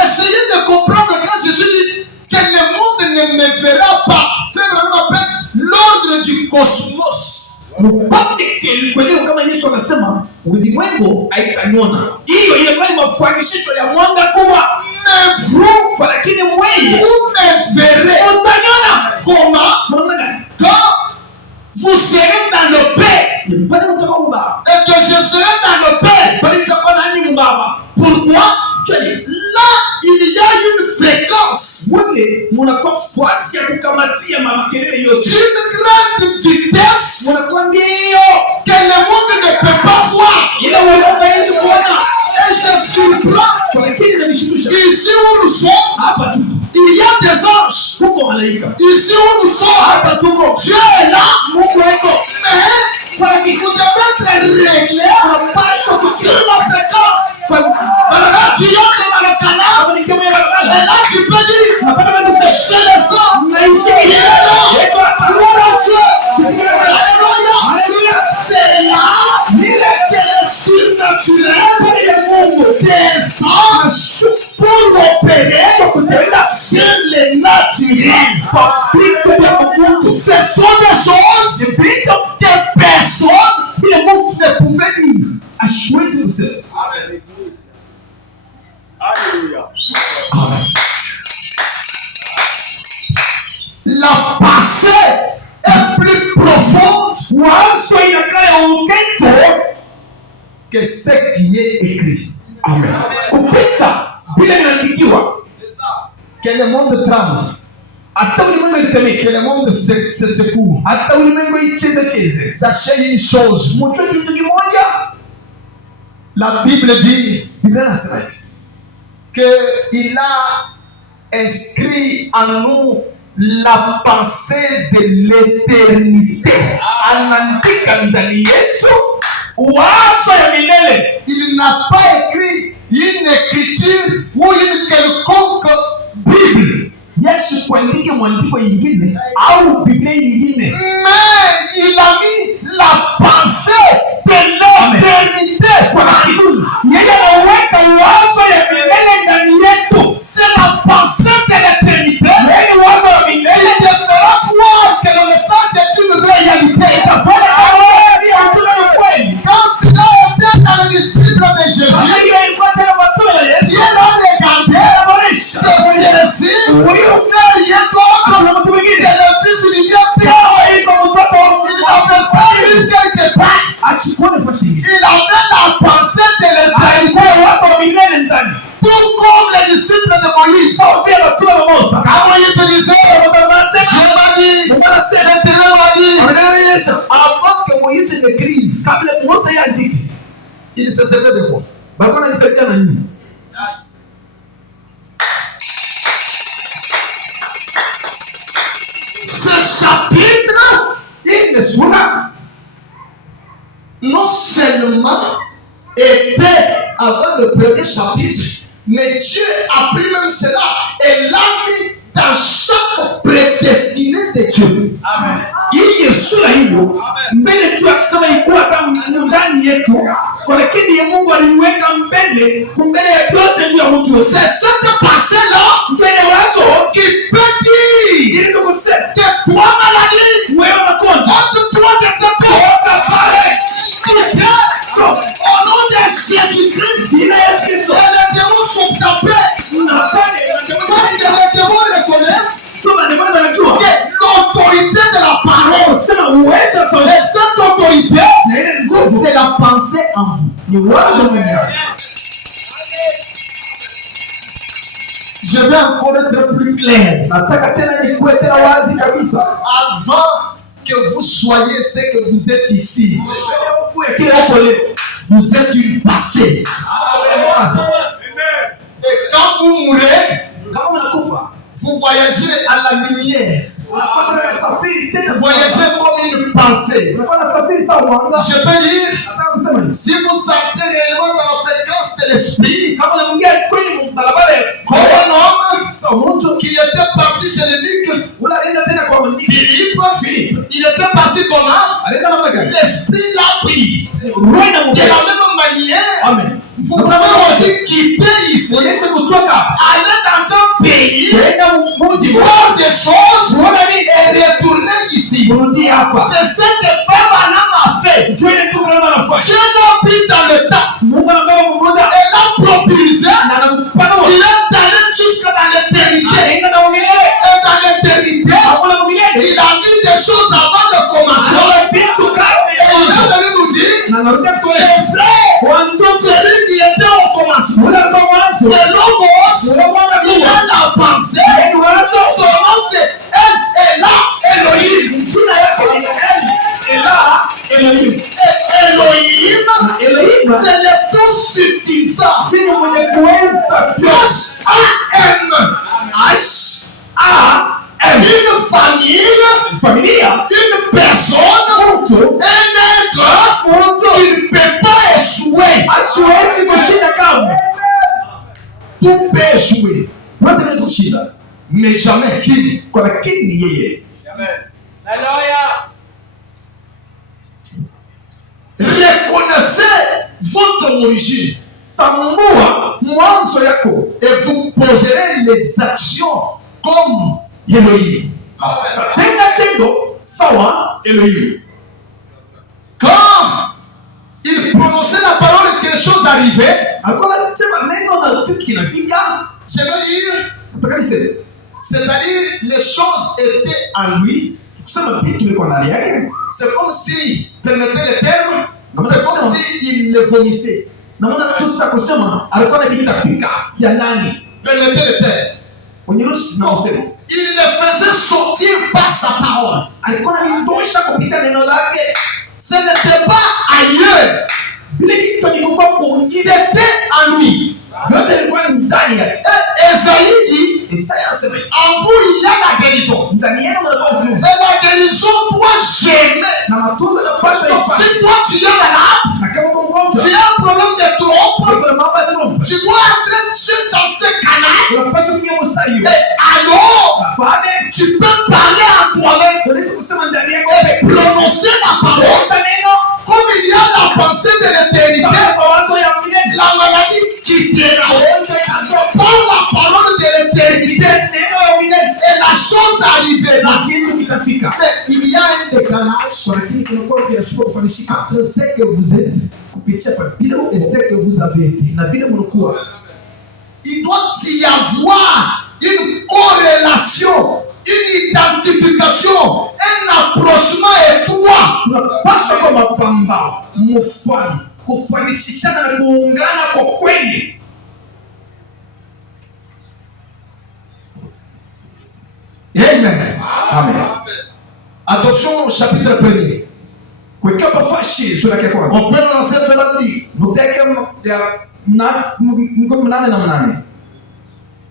Essayez de comprendre quand Jésus dit que le monde ne me verra pas. C'est vraiment l'ordre du cosmos. Mais vous me verrez. Comment? Quand vous serez dans le paix. Et que je serai dans le paix. Pourquoi? Là, il y a une fréquence. Une grande vitesse que le monde ne peut pas voir. Et je surprends. Ici où nous sommes, il y a des anges. Ici où nous sommes, Dieu est là. Mais vous devez être réglé sur la fréquence. Tu entres dans le canal, et là tu peux dire, chez les hommes, il est là. Gloire à Dieu. Alléluia. C'est là que le surnaturel des anges pour opérer sur les naturels. Ce sont des choses que personne ne pouvait dire. À choisir ça. Amen. Alléluia. Amen. La pensée est plus profonde que ce qui est écrit. Amen. Que le monde tremble. Que le monde se secoue. Sachez une chose. La Bible dit qu'il a inscrit en nous la pensée de l'éternité. Il n'a pas écrit une écriture ou une quelconque Bible. Mais il a mis la pensée de l'éternité. C'est la pensée de l'éternité. Il devra croire que le message est une réalité. Quand cela était dans le disciple de Jésus, Dieu l'a regardé et celle-ci, il n'a rien d'autre que le fils du Dieu. Il n'avait pas eu quelque part. Il avait la pensée de l'éternité. Tout comme les disciples de Moïse. Quand Moïse disait, Dieu m'a dit, l'Éternel m'a dit, avant que Moïse n'écrive, il se servait de quoi? Ce chapitre, il est non seulement était avant le premier chapitre, mais Dieu a pris même cela et l'a mis dans chaque prédestiné de Dieu. Amen. Il est sur hiyo mbele tu akisema ikuwa kama ndani yetu kwa lakini Mungu aliweka mbele kumbele yote juu ya mtu. C'est cette pensée là mbele wazo qui peut dire il faut que toi maladie wewe magonjwa entre toi de cette au nom de Jésus-Christ, il est Christ. Les démons sont tapés. Parce que les démons reconnaissent que l'autorité de la parole, et cette autorité, c'est la pensée en vous. Je vais encore être plus clair. Avant que vous soyez ce que vous êtes ici, vous êtes une passée. Et quand vous mourrez, vous voyagez à la lumière. Vous voyagez comme une pensée. Je peux dire, si vous sentez réellement dans la fréquence de l'esprit, comme un homme qui était parti chez le Luc, Philippe, il était parti comment? L'esprit l'a pris. De la même manière, vous pouvez aussi quitter ici, aller dans un pays, voir des choses et retourner ici. C'est ce que Abraham a fait. Dieu l'a pris dans le temps. Elle l'a propulsé. Il est allé celui qui était au commencement, le Logos, il a la pensée, son nom c'est Elah Elohim. Elohim, c'est le tout suffisant. H-A-M. Une famille, une personne, un être qui ne peut pas échouer. Tout peut échouer. Mais jamais qui. Reconnaissez votre origine. Et vous poserez les actions comme Elohim. Quand il prononçait la parole et que les choses arrivaient, je veux dire, c'est-à-dire les choses étaient en lui. C'est comme si, permettez le terme, c'est comme si il le vomissait. Permettez le terme. Il le faisait sortir par sa parole. Ce n'était pas ailleurs. C'était en lui. Esaïe dit, en vous il y a la guérison. Et la guérison doit germer. Donc si toi tu es malade, tu as un problème de trompe, tu dois entrer dans ce canal. Et alors, tu peux parler à toi-même et prononcer la parole. Comme il y a la pensée de l'éternité, la maladie quittera. Par la parole de l'éternité, et la chose arrivera. Mais il y a un décalage entre ce que vous êtes et ce que vous avez été. Il doit y avoir une corrélation, une identification, un approchement étroit. Amen. Amen. Attention au chapitre 1er. On peut lancer cela dit.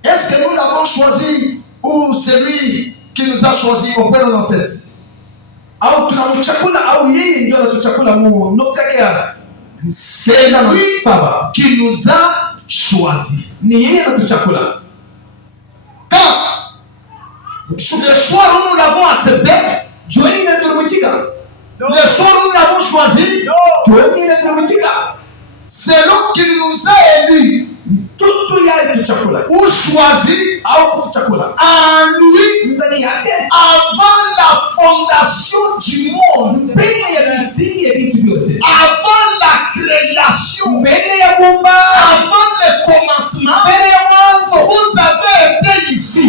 Est-ce que nous l'avons choisi ou c'est lui qui nous a choisi? On peut lancer. C'est lui qui nous a choisi. Quand le soir où nous l'avons accepté, le soir où nous l'avons choisi, c'est lui qui nous a élus ou choisi en lui avant la fondation du monde, avant la création, avant le commencement. Vous avez été ici.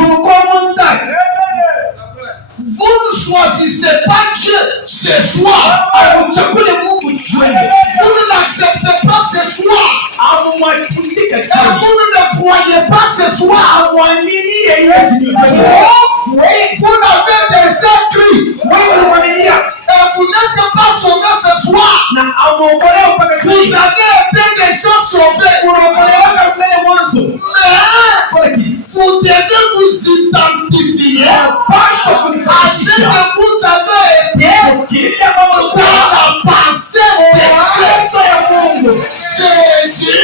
Vous ne choisissez pas Dieu ce soir. Vous ne l'acceptez pas ce soir. Et vous ne le croyez pas ce soir. Vous l'avez déjà cru. Et vous n'êtes pas sauvé ce soir. Vous avez été déjà sauvé. Mais vous devez vous identifier à ce que vous avez été par la pensée de Jésus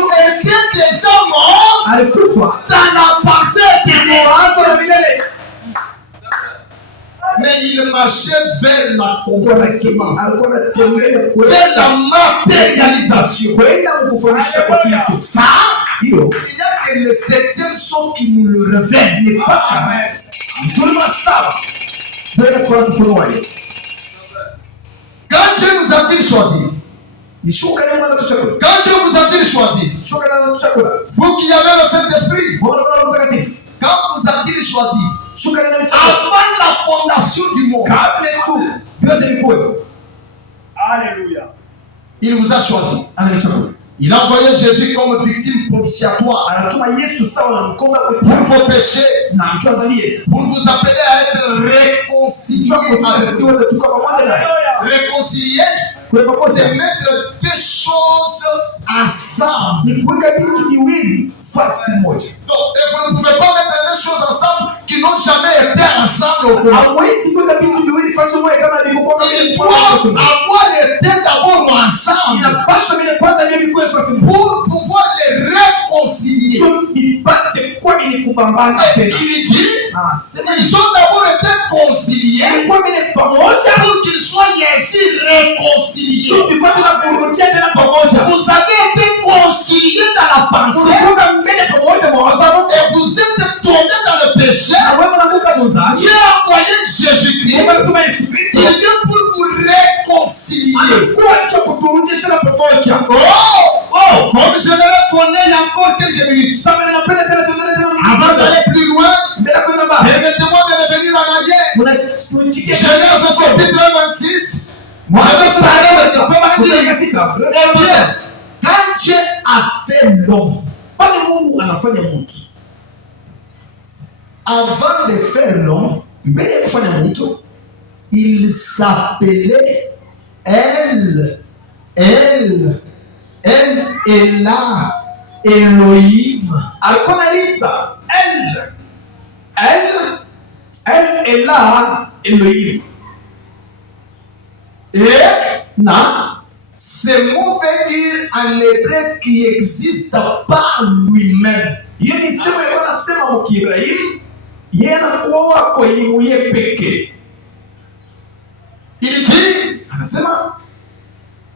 était déjà mort dans la pensée éternelle. Mais il marchait vers l'accomplissement, vers la matérialisation. Ça, il y a que le 7e son qui nous le révèle. Amen. Quand Dieu nous a-t-il choisi? Quand Dieu vous a-t-il choisi? Vous qui avez le Saint-Esprit, quand vous a-t-il choisi? Avant la fondation du monde. Alléluia. Il vous a choisi. Il a envoyé Jésus comme victime propitiatoire pour vos péchés, pour vous appeler à être réconciliés. Réconcilier, c'est mettre deux choses ensemble. Donc, vous ne pouvez pas mettre deux choses ensemble qui n'ont jamais été ensemble au commencement. Ils doivent avoir été d'abord ensemble pour pouvoir les réconcilier. Il dit, ils ont d'abord été conciliés pour qu'ils soient ainsi réconciliés. Vous avez été conciliés dans la pensée et vous êtes tombés dans le péché. Dieu a envoyé Jésus-Christ. Il vient pour vous réconcilier. Comme j'aimerais qu'on ait encore quelques minutes. Avant d'aller plus loin, permettez-moi de revenir en arrière. Genèse chapitre 26. Eh bien, quand Dieu a fait l'homme, avant de faire l'homme, il s'appelait El Elah Elohim. El Elah Elohim. Et ce mot veut dire en hébreu qui n'existe pas lui-même. Il dit,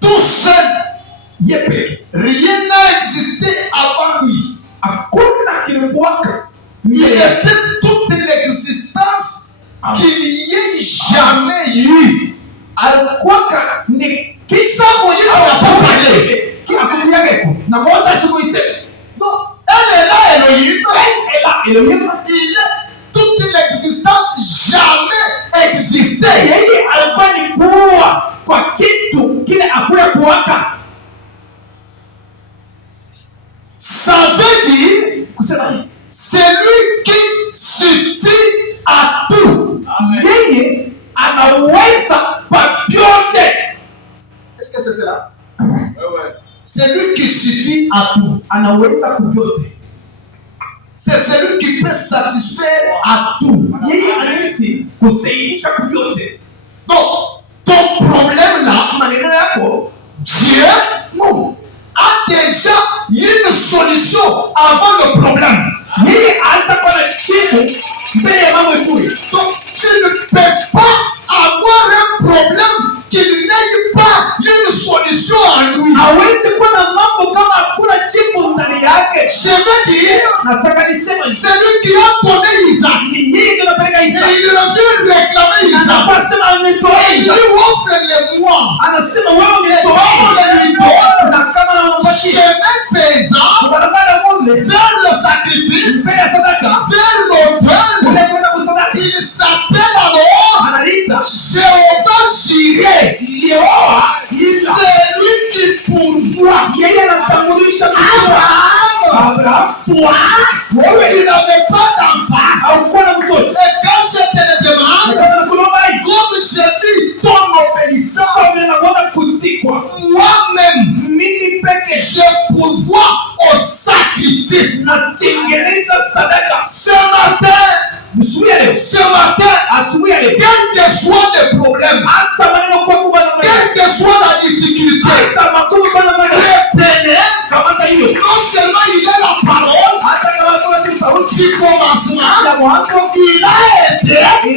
tout seul, rien n'a existé avant lui. Il était toute l'existence qu'il n'y ait jamais eu. Qui ça Moïse n'a pas parlé? Non, elle est là, Elohim. Il est toute l'existence jamais existé. Ça veut dire c'est lui qui suffit à tout. Est-ce que c'est cela? C'est lui qui suffit à tout. C'est celui qui peut satisfaire à tout. Donc, ton problème là, Dieu a déjà une solution avant le problème. Donc, tu ne peux pas avoir un problème qu'il n'ait pas une solution en lui. Je veux dire, celui qui a donné Isaac, et il revient réclamer Isaac, et il lui offre les mois, chemin faisant, vers le sacrifice, vers l'autel, il s'appelle alors Jéhovah Jireh. C'est lui qui pourvoit. Abraham, toi, tu n'avais pas d'enfant. Et quand je te le demande, comme je vis ton obéissance, moi-même, je pourvois au sacrifice. Ce matin, quel que soit le problème, quelle que soit la difficulté, retenez, non seulement il est la parole du commencement, il a été, elle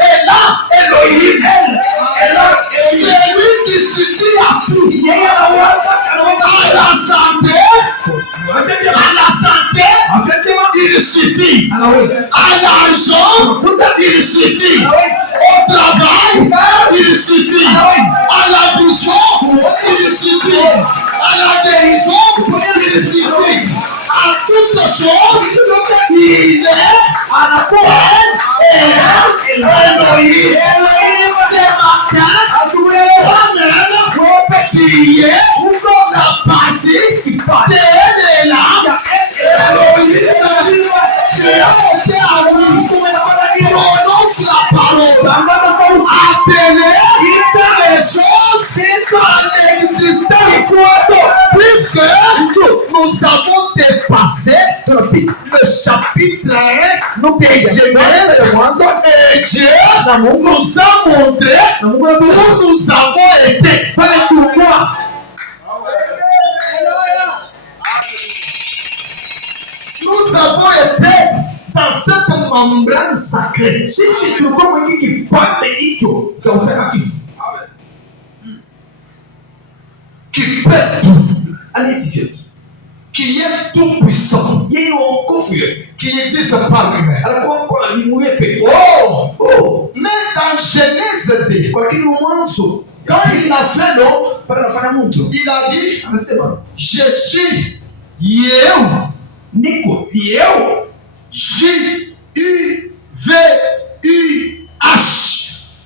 est là, Elohim, c'est lui qui suffit à tout. À la santé, il suffit. À l'argent, il suffit. Au travail, il suffit. À la vision, il suffit. À la guérison, il suffit. À toutes choses, il est à la poêle. Elohim, c'est ma carte. Tu siye na parti teelela prononce la parole, appelez les choses dans l'existence, puisque nous avons dépassé le chapitre 1 de Genèse et Dieu nous a montré où nous avons été. Pourquoi? Nous avons été dans cette membrane sacrée. Sisi tulikuwa kwenye kipande hicho cha utakatifu qui peut tout, qui est tout puissant, qui existe par lui-même. Mais dans Genèse 2, quand il a fait l'eau, il a dit, je suis Yéhou. Nico, Yéhou. J-U-V-U-H.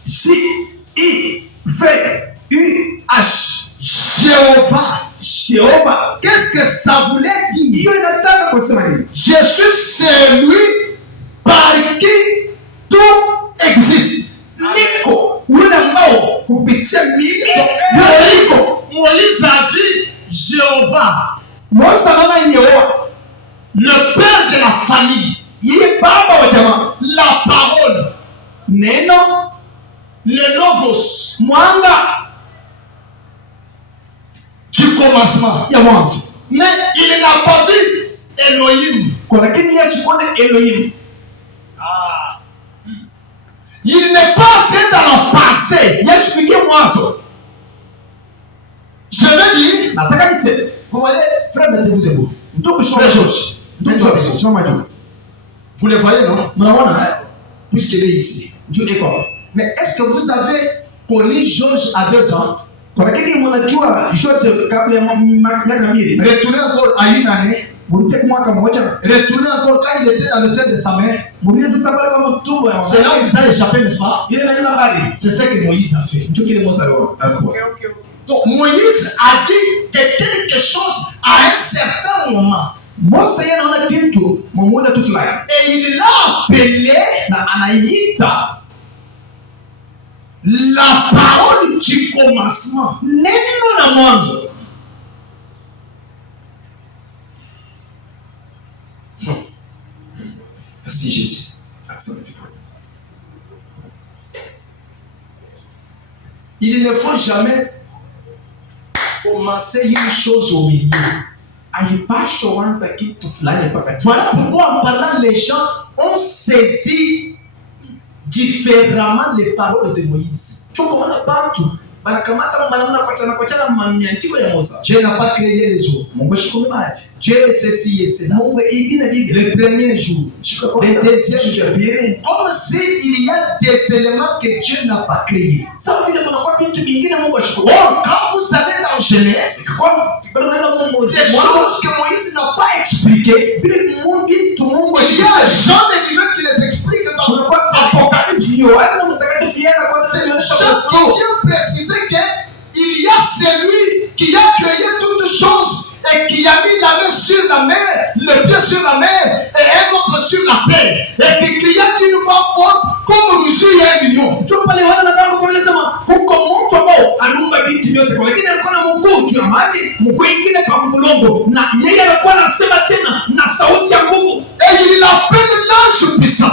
J-I-V-U-H. Jéhovah. Qu'est-ce que ça voulait dire? Je suis celui par qui tout existe. Nico, Moïse a vu Jéhovah. Le père de la famille. La parole. Neno. Le logos. Mwanga. Du commencement. Mais il n'a pas vu Elohim. Il n'est pas entré dans le passé. Je vais dire. Vous voyez, frère, mettez-vous debout. Vous le voyez, non? Puisqu'il est ici. Mais est-ce que vous avez connu Georges à 2 ans? Retournez encore à une année. Retournez encore quand il était dans le sein de sa mère. C'est là où vous avez échappé, n'est-ce pas? C'est ce que Moïse a fait. Donc Moïse a vu que quelque chose à un certain moment. Et il l'a appelé la parole du commencement. Merci Jésus. Il ne faut jamais commencer une chose au milieu. Voilà pourquoi en parlant, les gens ont saisi différemment les paroles de Moïse. Dieu n'a pas créé les eaux. Dieu est ceci et cela. Le premier jour, le deuxième jour, comme s'il y a des éléments que Dieu n'a pas créés. Quand vous allez dans Genèse, des choses que Moïse n'a pas expliquées, il y a Jean de Dieu qui les explique dans le Apocalypse. Jean vient préciser qu'il y a celui qui a créé toutes choses et qui a mis la main sur la mer, le pied sur la mer et un autre sur la terre, et qui cria d'une voix forte comme Monsieur et un million. Et il appelle l'ange puissant.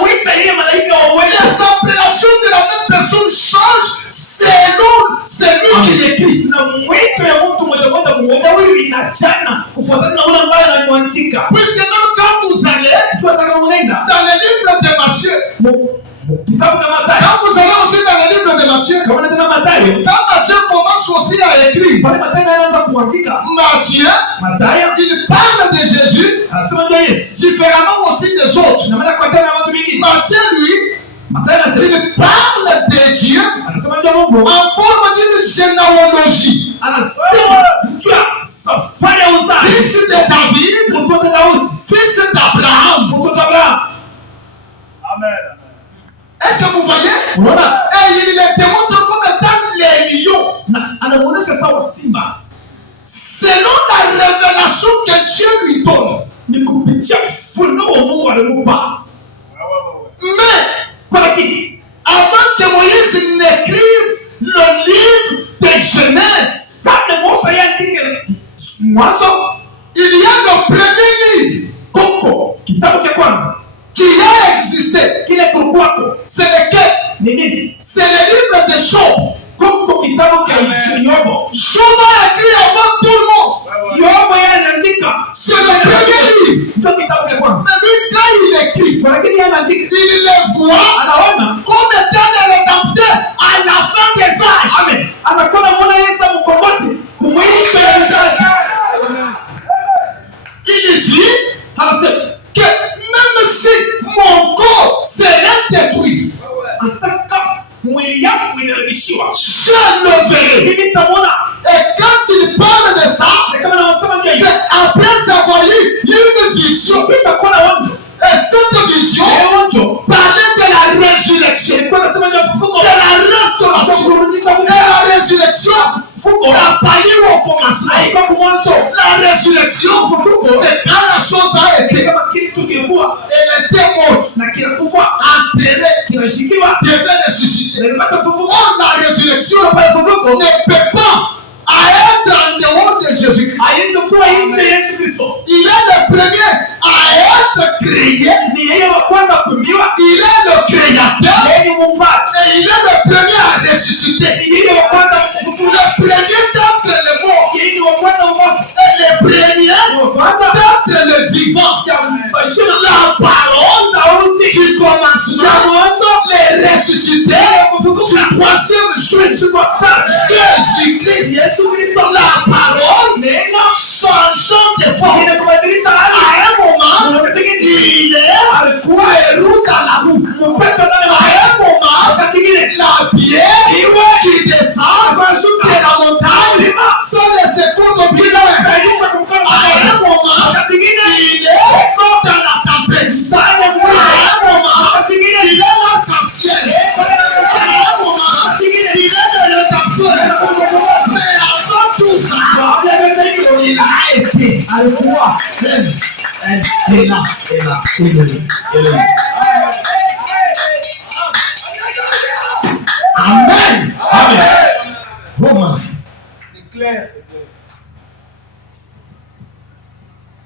Les appellations de la même personne changent selon celui qui l'écrit. Puisque même quand vous allez dans le livre de Matthieu, quand vous allez aussi dans le livre de Matthieu, quand Matthieu commence aussi à écrire, Matthieu, il parle de Jésus différemment aussi des autres. Matthieu, lui, il parle de Dieu en forme d'une généalogie. Fils de David, fils d'Abraham. Amen. Est-ce que vous voyez? Et il les démontre comme étant les lions. selon la révélation que Dieu lui donne. Mais avant que Moïse n'écrive le livre de Genèse, il y a le premier livre qui a existé. C'est lequel? C'est le livre de Job. Job a écrit avant tout le monde. C'est le premier livre. C'est lui, quand il écrit, il le voit comme étant le rédempteur à la fin des âges. Amen. Il dit que même si mon corps serait détruit, je le verrai. Et quand il parle de ça, c'est après avoir eu une vision. Et cette vision parlait de la résurrection, de la restauration. Et la résurrection n'a pas eu au commencement. La résurrection, c'est quand la chose a été. Elle était morte, enterrée, devait ressusciter. Or, la résurrection ne peut pas être en dehors de Jésus-Christ. Il est le premier à être créé. Il est le créateur. Et il est le premier à ressusciter. Le premier d'entre les morts. Et le premier d'entre les vivants. La parole du commencement, les ressuscités du troisième jour. Jésus-Christ, la parole changeant de forme. À un moment, il est roue dans la roue. À un moment, la pierre qui descend de la montagne sans les secours de Dieu. À un moment, il est comme dans la tempête. À un moment, il est l'arc-en-ciel. À un moment, il est le rédempteur. Mais avant tout ça, il a été. Alléluia. Et là. Amen. Bon, c'est clair.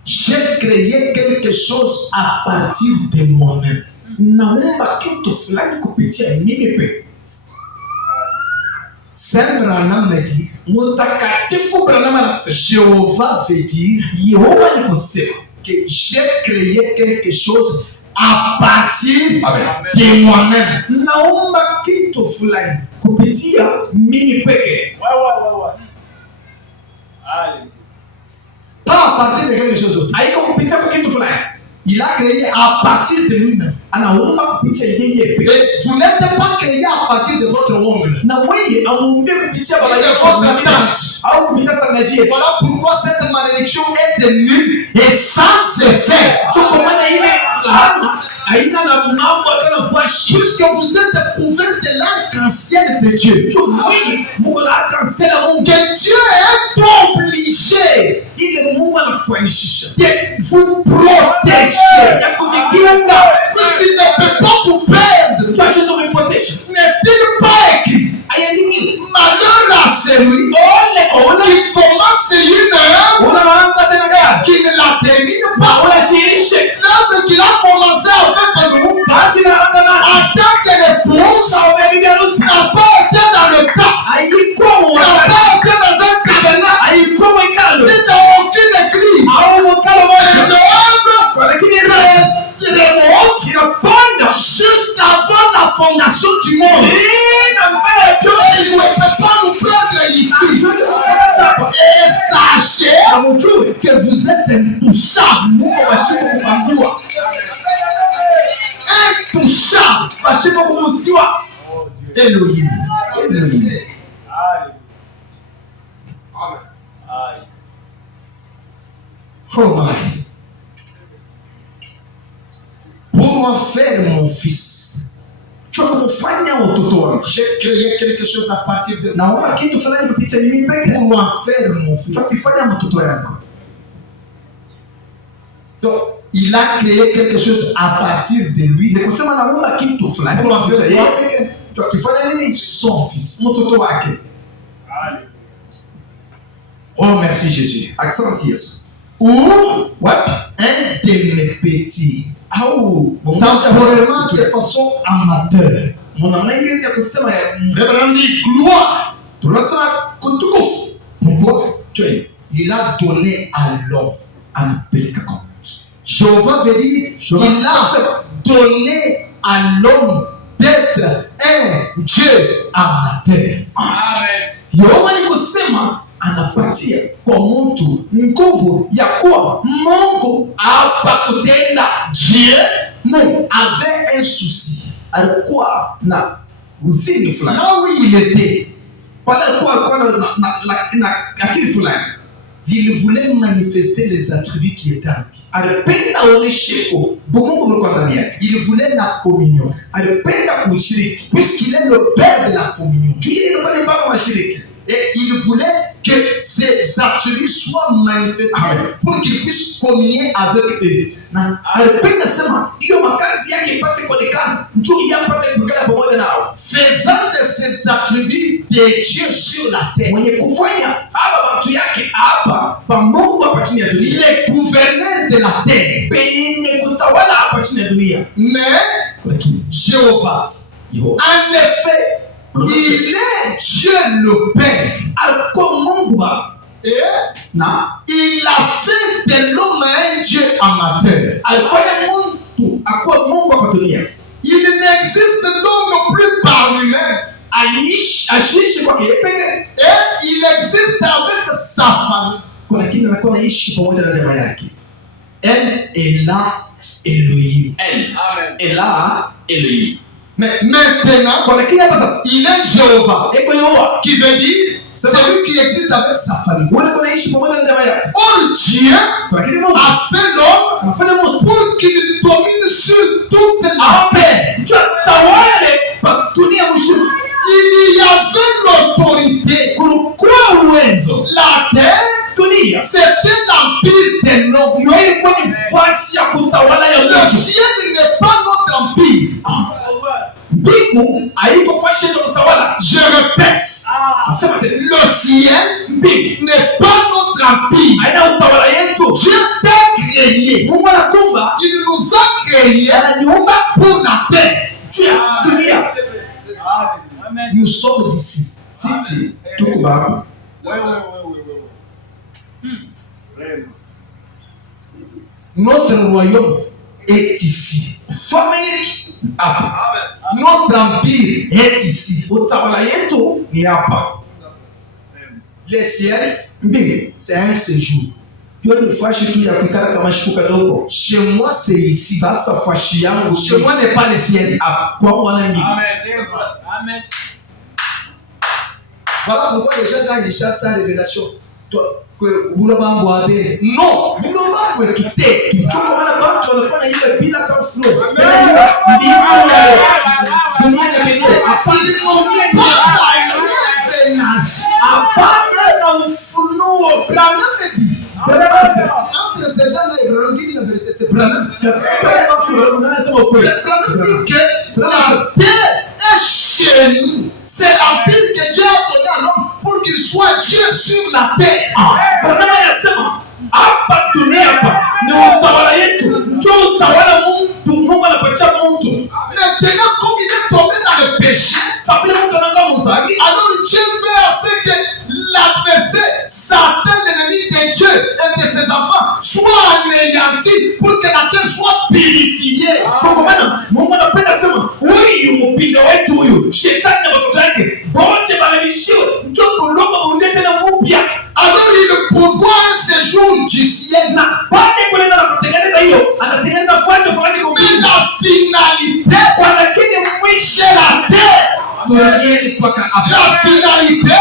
j'ai créé quelque chose à partir de moi-même. Naomba kitu fulani kupitia mimi pekee. Saint Branham me dit, Mtakatifu Branham anasema, Jéhovah veut dire, Yehova ni kusema que j'ai créé quelque chose à partir de moi-même. Naomba kitu fulani kupitia mimi pekee. Pas à partir de quelque chose d'autre. Haiko kupitia kwa kitu fulani. Il a créé à partir de lui-même. Anaomba kupitia yeye pekee. Vous n'êtes pas créé à partir de votre homme. Na wewe amuumbe kupitia baba yako au kupitia sanaji. Voilà pourquoi cette malédiction est de nul et sans effet. Tukomana ile laana aina na mambo atakayofuashi. Puisque vous êtes couverts de l'arc-en-ciel de Dieu. Oui, Mungu l'arc-en-ciel que Dieu est obligé. Il est Mungu anafuanishisha. De vous protéger. Puisqu'il ne peut pas vous perdre. N'est-il pas écrit? Malheur à celui qui commence une œuvre qui ne la termine pas. L'œuvre qu'il a commencé avec nous, en tant que l'épouse, n'a pas été dans le temps, n'a pas été dans un cabinet, ni dans aucune église. Juste avant la fondation du monde. Il ne peut pas nous prendre ici. Et sachez que vous êtes intouchables. Intouchables. Elohim. Oh my. Pour en faire mon fils. Pour J'ai créé quelque chose à partir de na uma kitu fulani kupitia mimi peke pour en faire mon fils. tukifanya mtoto yako. Donc, il a créé quelque chose à partir de lui. Ni kusema na uma kitu fulani Pour en faire kupitia quoi? yeye peke tukifanya nini? Son fils. Mtoto wake. Oh, merci Jésus. Asante Yesu. Ou un de mes petits. Au Temporairement de façon amateur. mwanamke ndiye kusema Vraiment dit gloire. tunasema kutukufu. Pourquoi? Twende. Il a donné à l'homme. Anapeleka kwa mtu. Jéhovah veut dire qu'il a donné à l'homme d'être un Dieu amateur. Yehova ni kusema anapatia kwa mtu nguvu ya kuwa Mungu hapa kutenda. Dieu Mungu avait un souci. Alikuwa na uzini fulani. Là où il était, Pale alikuwa na akili fulani. il voulait manifester les attributs qui étaient en lui. Alipenda aonyeshe ko Mungu alikuwa ndani yake. Il voulait la communion. Alipenda kushiriki. Puisqu'il est le père de la communion. Yeye ndio ni baba wa shiriki. Et il voulait que ces attributs soient manifestés Amen. pour qu'il puisse communier avec eux. Na alipenda sema hiyo makazi yake ipate kuonekana. Njoo yapate kukala pamoja nao. Faisant de ces attributs des dieux sur la terre. Mwenye kufanya hapa watu yake hapa pa Mungu hapa chini ya dunia. Les gouverneurs de la terre. Penye kutawala hapa chini ya dunia. Mais Lakini Jéhovah, en effet, il est Dieu le Père. alikuwa Mungu baba. Et Na il a fait de l'homme un Dieu amateur. alifanya mtu akuwa Mungu hapa dunia. Il n'existe donc plus par lui-même. Ashiishi kwake yeye pekee. Et il existe avec sa famille. Lakini anakuwa anaishi pamoja na jamaa yake. Elle est là, Elohim. Et là, Elohim. Mais maintenant, Kwa lakini hapa sasa il est Jéhovah, eko Yehova. qui veut dire celui qui existe avec sa famille. Wale kunaishi pamoja na jamaa yake. Or Dieu Kwa lakini Mungu a fait l'homme anafanya mtu pour qu'il domine sur toute la terre. njoo tawale pa dunia mzima. Il y avait l'autorité. Kulikuwa uwezo. La terre, Dunia c'était l'empire de l'homme. ndio ilikuwa ni nafasi ya kutawala ya Le Mungu. ciel n'est pas notre empire. Mbingu haiko nafasi ya kutawala. Je répète, Asema tena. le ciel Mbingu n'est pas notre empire. haina utawala yetu. Dieu t'a créé. Mungu anakumba, Il nous a créés ananiumba pour la terre. juu ya dunia. Nous sommes d'ici. Sisi tuko hapa. Notre royaume est ici. Ufalme yetu hapa. Notre empire est ici. Utawala yetu ni hapa. Le ciel, Mbingu c'est un séjour. hiyo ni fashi tu ya kuikala kama shiku kadogo. Chez moi, c'est ici. Sasa fashi yangu Chez moi n'est pas le ciel. hapa kwangu ana mbingu. Voilà pourquoi les gens, quand ils chantent sa révélation, que Boulobambo a bien. Non, Boulobambo est tout est. Choko maana watu wanakuwa na ile bila hata flow. Amen. Mbingu yale. Dunia ya mbingu. Apparemment, na ufunuo. Branham me dit. Entre ces gens-là et Branham, qui dit la vérité, c'est Branham. Branham dit que la terre est chez nous. C'est l'empire que Dieu a donné à l'homme pour qu'il soit Dieu sur la terre. Branham anasema hapa dunia hapa ni utawala yetu. Njoo utawala Mungu anapatia mtu. Maintenant, comme il est tombé dans le péché, Sasa vile mtu anakaa mzaki, alors Dieu veut à ce que l'adversaire, Satan, l'ennemi de Dieu et de ses enfants, soit anéanti pour que la terre soit purifiée. kwa maana Mungu anapenda sema huyu mpinga wetu huyu shetani na watoto wake wote badilishiwe. Njoo kulomba Mungu tena mpya. Alors il pourvoit un séjour du ciel. Na baada ya kuenda na kutengeneza hiyo, anatengeneza fuacho fulani kwa Mais la finalité, kwa lakini mwisho la terre. La finalité,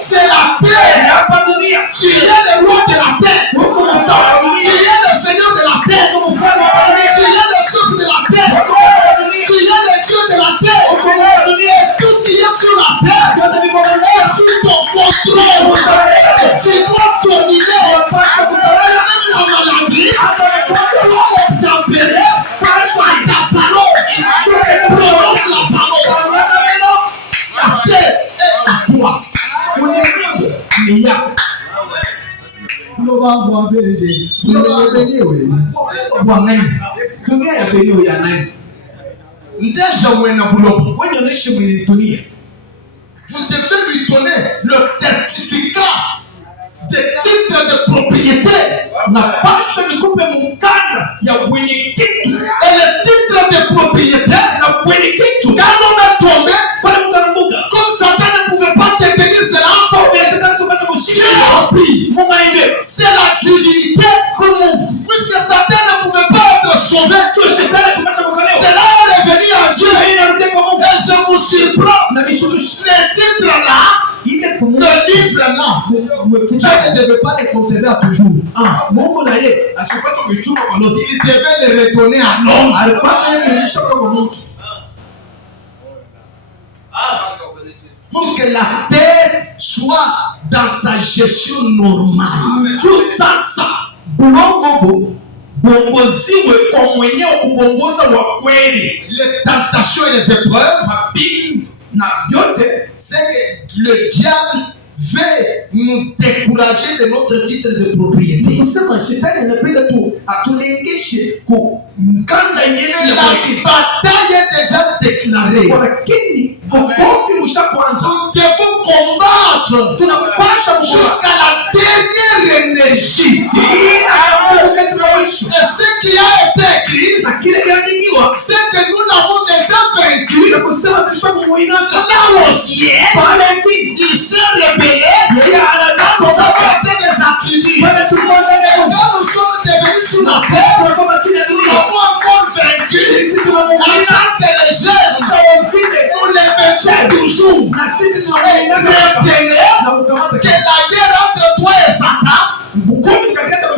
c'est la terre. hapa dunia. Tu es le roi de la terre. Huko mtawala Tu dunia. es le seigneur de la terre. Huko mfalme wa dunia. Tu es le chef de la terre. Huko mtawala dunia. Tu es le Dieu de la terre. ton contrôle. Tu dois dominer la maladie, tempérer par ta parole. Prononce la parole. À terre et à toi. Vous devez lui donner le certificat de titre de propriété. Et le titre de propriété, quand l'homme est tombé, comme Satan ne pouvait pas te tenir cela, c'est la divinité du monde. Puisque Satan ne pouvait pas être sauvé, c'est là est revenu à Dieu. Et je vous surprends, le titre là, le livre là, Dieu ne devait pas les conserver à toujours. Il devait les redonner à l'homme. Pour que la terre soit dans sa gestion normale. Tout ça, les tentations et les épreuves, c'est que le diable veut nous décourager de notre titre de propriété. La bataille est déjà déclarée. Nous devons combattre jusqu'à la dernière énergie. Et ce qui a été écrit, c'est que nous l'avons déjà vaincu. Là aussi, il s'est rebellé. Nous avons été des attributs. Quand nous sommes devenus sur la terre, nous avons encore vaincu. Alors que les jeunes, nous les vainquons toujours. Retenez que la guerre entre toi et Satan,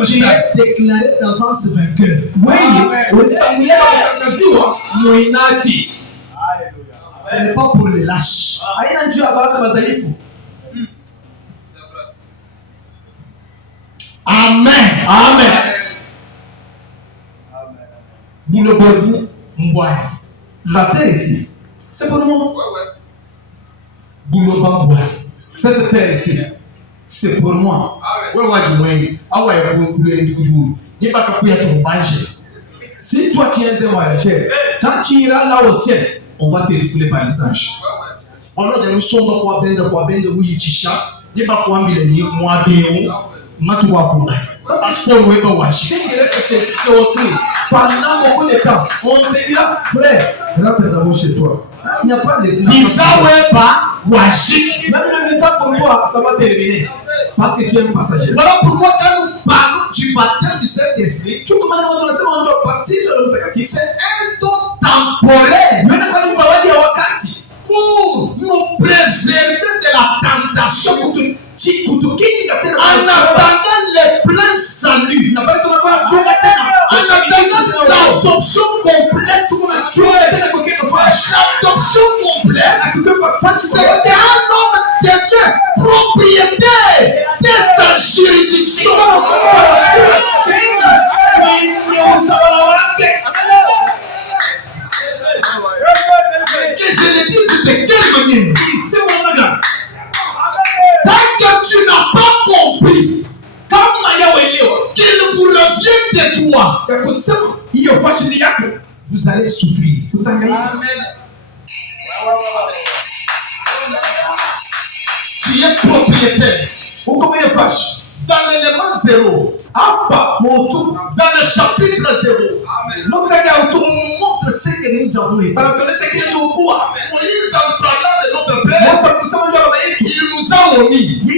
tu es déclaré d'avance vainqueur. Ce n'est pas pour les lâches. Amen. Amen. La terre ici, c'est pour moi. Cette terre ici, c'est pour moi. Si toi tu es un voyageur, quand tu iras là au ciel, on va te refouler par les anges. On a des notions de quoi ben de Wichicha, des bakwambile ni mwabeo, matuwa kumba. Parce que on veut pas watch. C'est pendant beaucoup de temps, on te dira frère, rentre d'abord chez toi. Il n'y a pas de visa ouais pas washi. Même le visa pour toi, ça va terminer. Parce que tu es un passager. Voilà pourquoi quand nous parlons du baptême du Saint-Esprit, tu commences à dire on doit partir de l'objectif. C'est un don temporaire. Pour nous préserver de la tentation. En attendant le plein salut. En attendant l'adoption complète. L'adoption complète, c'est qu'un homme devient propriétaire de sa juridiction. Que je le dise de quelle manière? Tant que tu n'as pas compris qu'il vous revient de toi, vous allez souffrir. Amen. Tu es propriétaire. Dans l'élément 0, dans le chapitre 0, nous montre ce que nous avons été. Moïse, en parlant de notre Père, il nous a omis. Nous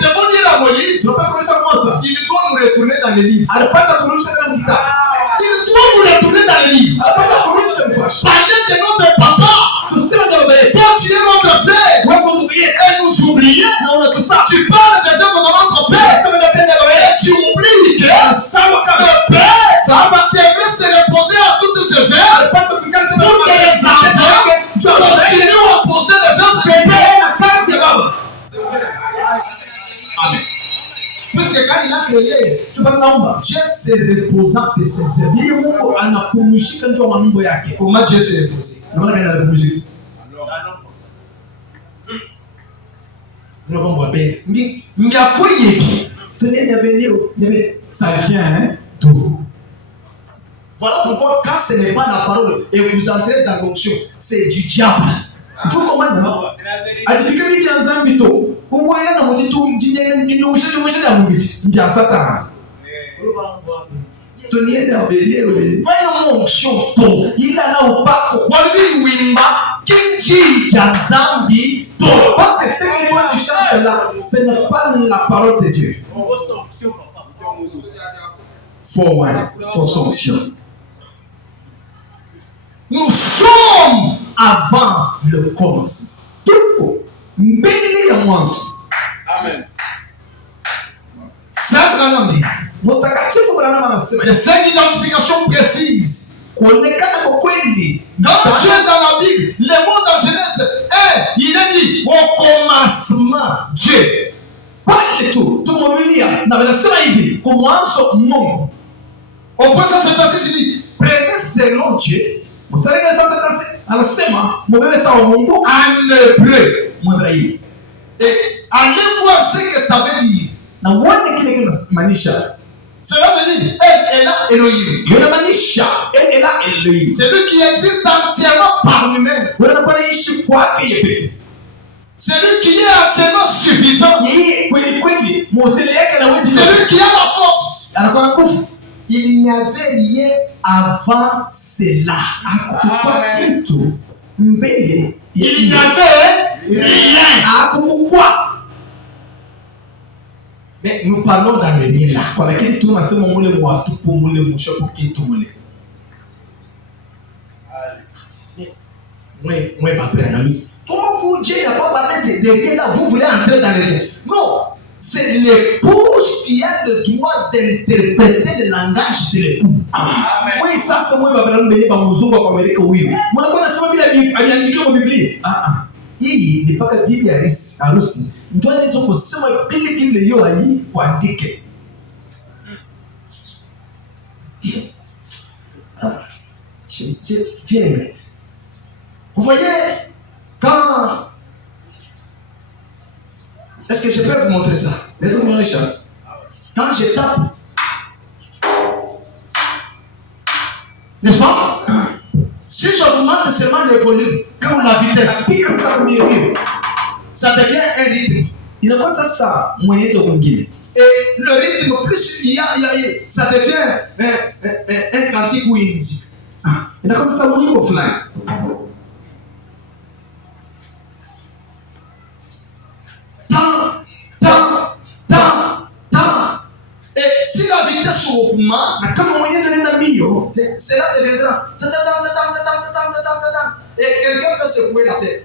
devons dire à Moïse, il doit nous retourner dans les livres. Il doit nous retourner dans les livres. Parler de notre papa. Toi, tu es notre frère. Et nous oublier. Tu parles des œuvres de notre père. Et tu oublies que le père devrait se reposer à toutes ces heures pour que les enfants continuent à poser des œuvres de père. Puisque quand il a créé, Dieu se reposant de ses œuvres. Comment Dieu se repose? Ça vient d'où? Voilà pourquoi quand ce n'est pas la parole et vous entrez dans l'onction, c'est du diable. Tu comprends? Adipika bibi anzambi to. Ubwana na mujitu mjinye mbia Satan. Tonienda belewe. Voilà l'onction to. Il a na upako. Walibi wimba kinji jamzambi to. Parce que ce que moi tu chantes là, ce n'est pas la parole de Dieu. Fausse onction. Nous sommes avant le commencement. Tout mbele ya mwanzo. Amen. Les 5 identifications précises. Quand tu es dans la Bible, le mot dans Genèse 1, il est dit au commencement Dieu. Pale tu tumwamilia na wanasema hivi kwa mwanzo Mungu. Au point 176 il dit prenez selon Dieu. Mstari sasa anasema mbele sawa Mungu en hébreu mwabrahi. Et allez voir ce que ça veut dire. Na uone kile kinamaanisha. Cela veut dire El est là Elohim. Inamaanisha El est là Elohim. C'est lui qui existe entièrement par lui-même. Wanakuwa naishi kwake yeye. C'est lui qui est entièrement suffisant. Yeye kweli motele yake anaweza. C'est lui qui a la force. Anakuwa na nguvu. Il n'y avait rien avant cela. Mbele il n'y avait rien. Mais nous parlons dans le rien là. Kwa lakini tu nasema mule mwatu po mule mushapo kitu mule. Moi pas prêt à mise. Comment vous Dieu n'a pas parlé de rien là, vous voulez entrer dans le rien. Non. C'est l'épouse qui a le droit d'interpréter le langage de l'époux. Oui, ça c'est moi babala mbele ba muzungu kwa Amerika huyu. Mnakuwa nasema bila aliandika kwa Biblia. Hii ni paka Biblia harusi. Ndio anaweza kusema Biblia hiyo hii kuandike. Vous voyez quand est-ce que je peux vous montrer ça? Quand je tape, n'est-ce pas? Si j'augmente seulement le volume, comme la vitesse, ça devient un rythme. Et le rythme, plus il y a, ça devient un cantique ou une musique. Si la vitesse augmente, cela deviendra. Et quelqu'un peut secouer la tête.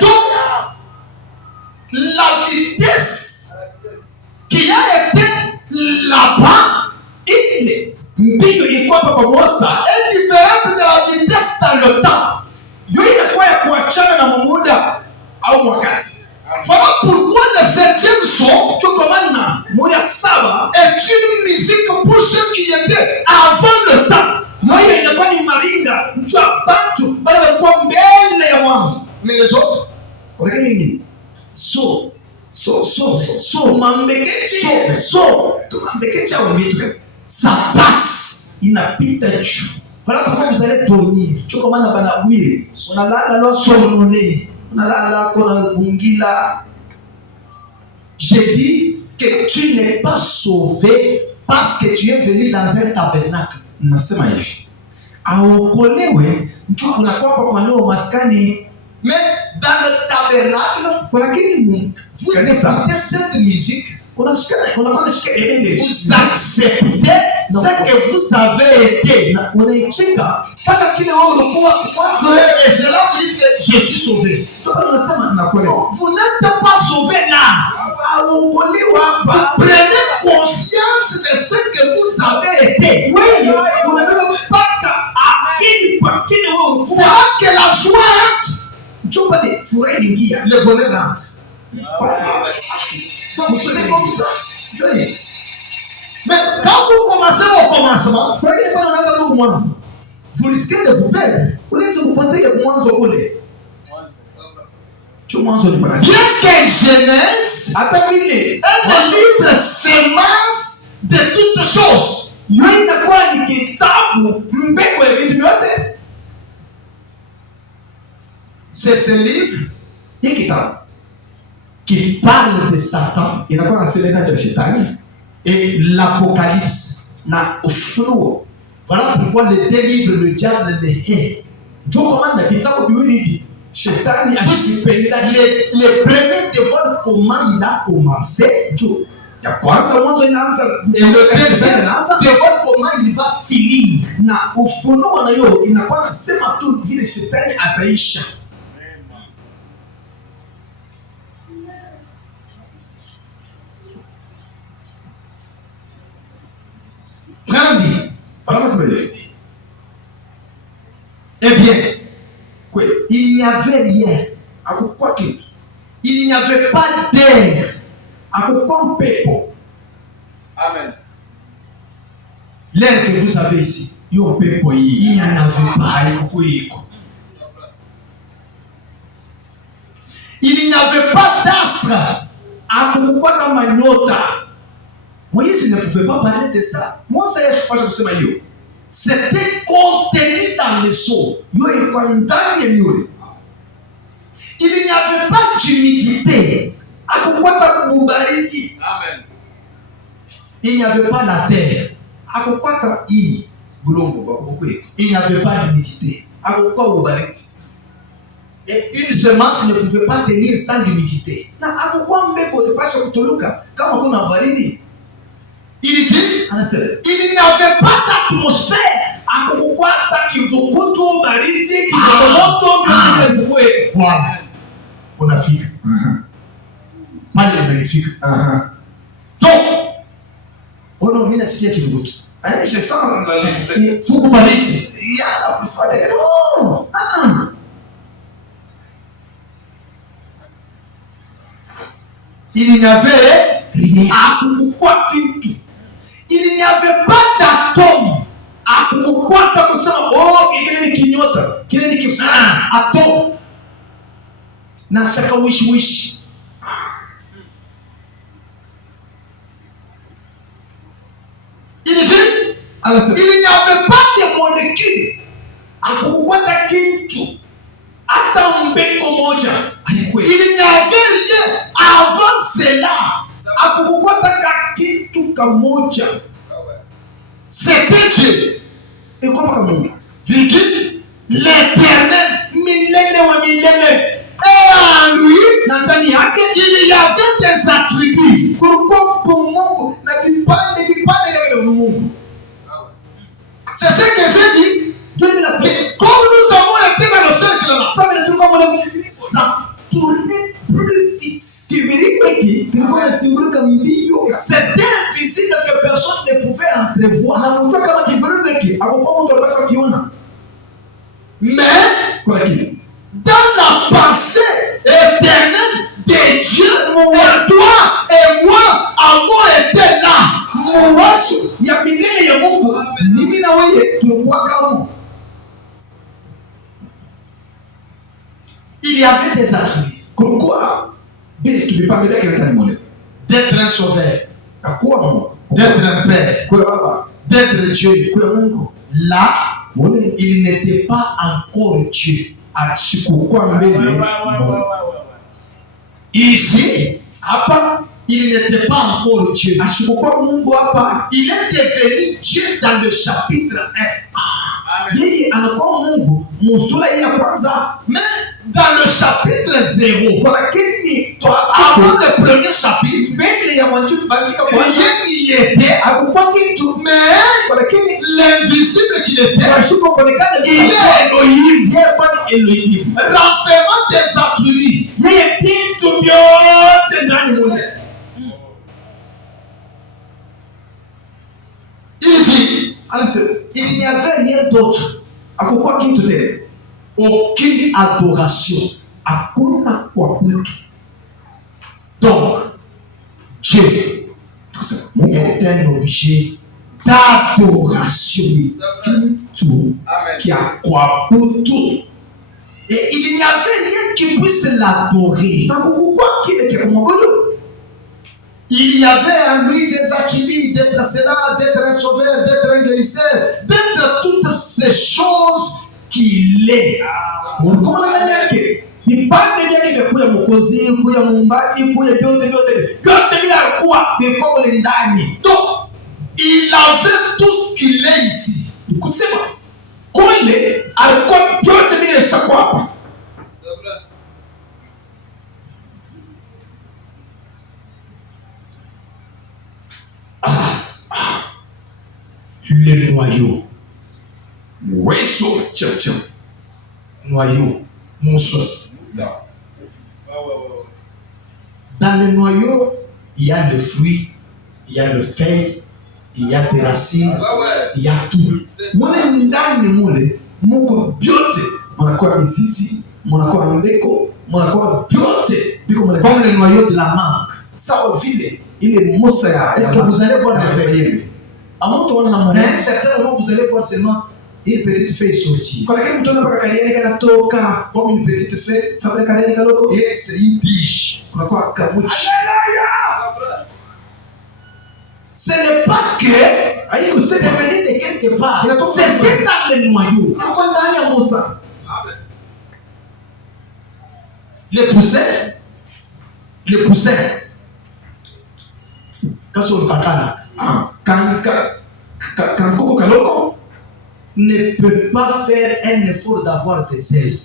Donc, la vitesse qui a été là-bas, est différente de la vitesse dans le temps. Voilà pourquoi le 7e son est une musique pour ceux qui étaient avant le temps. Mais les autres, ça passe. Voilà pourquoi vous allez dormir. On a la loi somnolée. J'ai dit que tu n'es pas sauvé parce que tu es venu dans un tabernacle. Mais dans le tabernacle, vous écoutez cette musique. Vous acceptez ce que vous avez été. Et cela vous dit que je suis sauvé. Vous n'êtes pas sauvé là. Vous prenez conscience de ce que vous avez été. Vous n'avez pas c'est là que la joie entre. Le bonheur entre. Donc c'est comme ça. Mais quand vous commencez au commencement, vous risquez de vous perdre. Bien que Genèse est un livre semence de toutes choses. C'est ce livre qui parle de Satan et l'Apocalypse. Voilà pourquoi les deux livres, le diable les hait. Les premiers te voient comment il a commencé. Et le deuxième te voit comment il va finir. Eh bien, il n'y avait rien. Il n'y avait pas d'air. Amen. L'air que vous avez ici, il n'y en avait pas. Il n'y avait pas d'astre. Moïse ne pouvait pas parler de ça. Moi, je crois que c'est Maïo. C'était contenu dans le sol. Il n'y avait pas d'humidité. Amen. Il n'y avait pas la terre. Il n'y avait pas d'humidité. Et une semence ne pouvait pas tenir sans humidité. Il dit, il n'y avait pas d'atmosphère. Voilà. On a fille. Pas les magnifiques. Donc, oh non, mais c'est qui vous goûte. Je sens Vous parlez ici. Il n'y avait rien. Il n'y avait pas d'atome. Atome. Na chaque wish. Il dit, il n'y avait pas de molécules. Il n'y avait rien avant cela. C'était Dieu. Et comment virgule, l'éternel, millénaire. Et en lui, il y avait des attributs. C'est ce que j'ai dit. Comme nous avons été dans le cercle là, ça tournait plus vite. C'était invisible que personne ne pouvait entrevoir. Mais dans la pensée éternelle de Dieu, toi et moi avons été là. Il y avait des attributs. Pourquoi? D'être un sauveur, d'être un père, d'être Dieu. Là, il n'était pas encore Dieu. Ici, il n'était pas encore Dieu. Il est devenu Dieu dans le chapitre 1. Mais dans le chapitre 0, avant le premier chapitre, il était, mais l'invisible qu'il était, il est Elohim. Renfermant des attributs. Il dit, il n'y avait rien d'autre. Aucune adoration. Donc, Dieu est un objet d'adoration. Tout qui a quoi pour tout. Et il n'y avait rien qui puisse l'adorer. Il y avait en lui des attributs d'être cela, d'être un sauveur, d'être un guérisseur, d'être toutes ces choses qu'il est. Comment la dire? Il parle de kuya mukozi, kuya mumbati, kuya vyote bila kuwa mikomo ndani. Donc, il avait tout ce qu'il est ici. Kusema kule alikuwa vyote bila chakwa hapa. Le noyau. Noyau. Mon sauce. Dans le noyau, il y a le fruit, il y a le feuille, il y a des racines, il y a tout. Mwana ndani mule, muko biote, mwana mizizi, mwana mbeko, mwana biote, comme le noyau de la mangue. Ça au vide, il est moussaya. Est-ce que vous allez voir les feuilles? À un certain moment, vous allez voir seulement une petite feuille sortie. Comme une petite feuille, et c'est une tige. Ce n'est pas que c'est venu de quelque part. C'était dans le noyau. Les poussins. Quand on Kankoko Kaloko ne peut pas faire un effort d'avoir des ailes.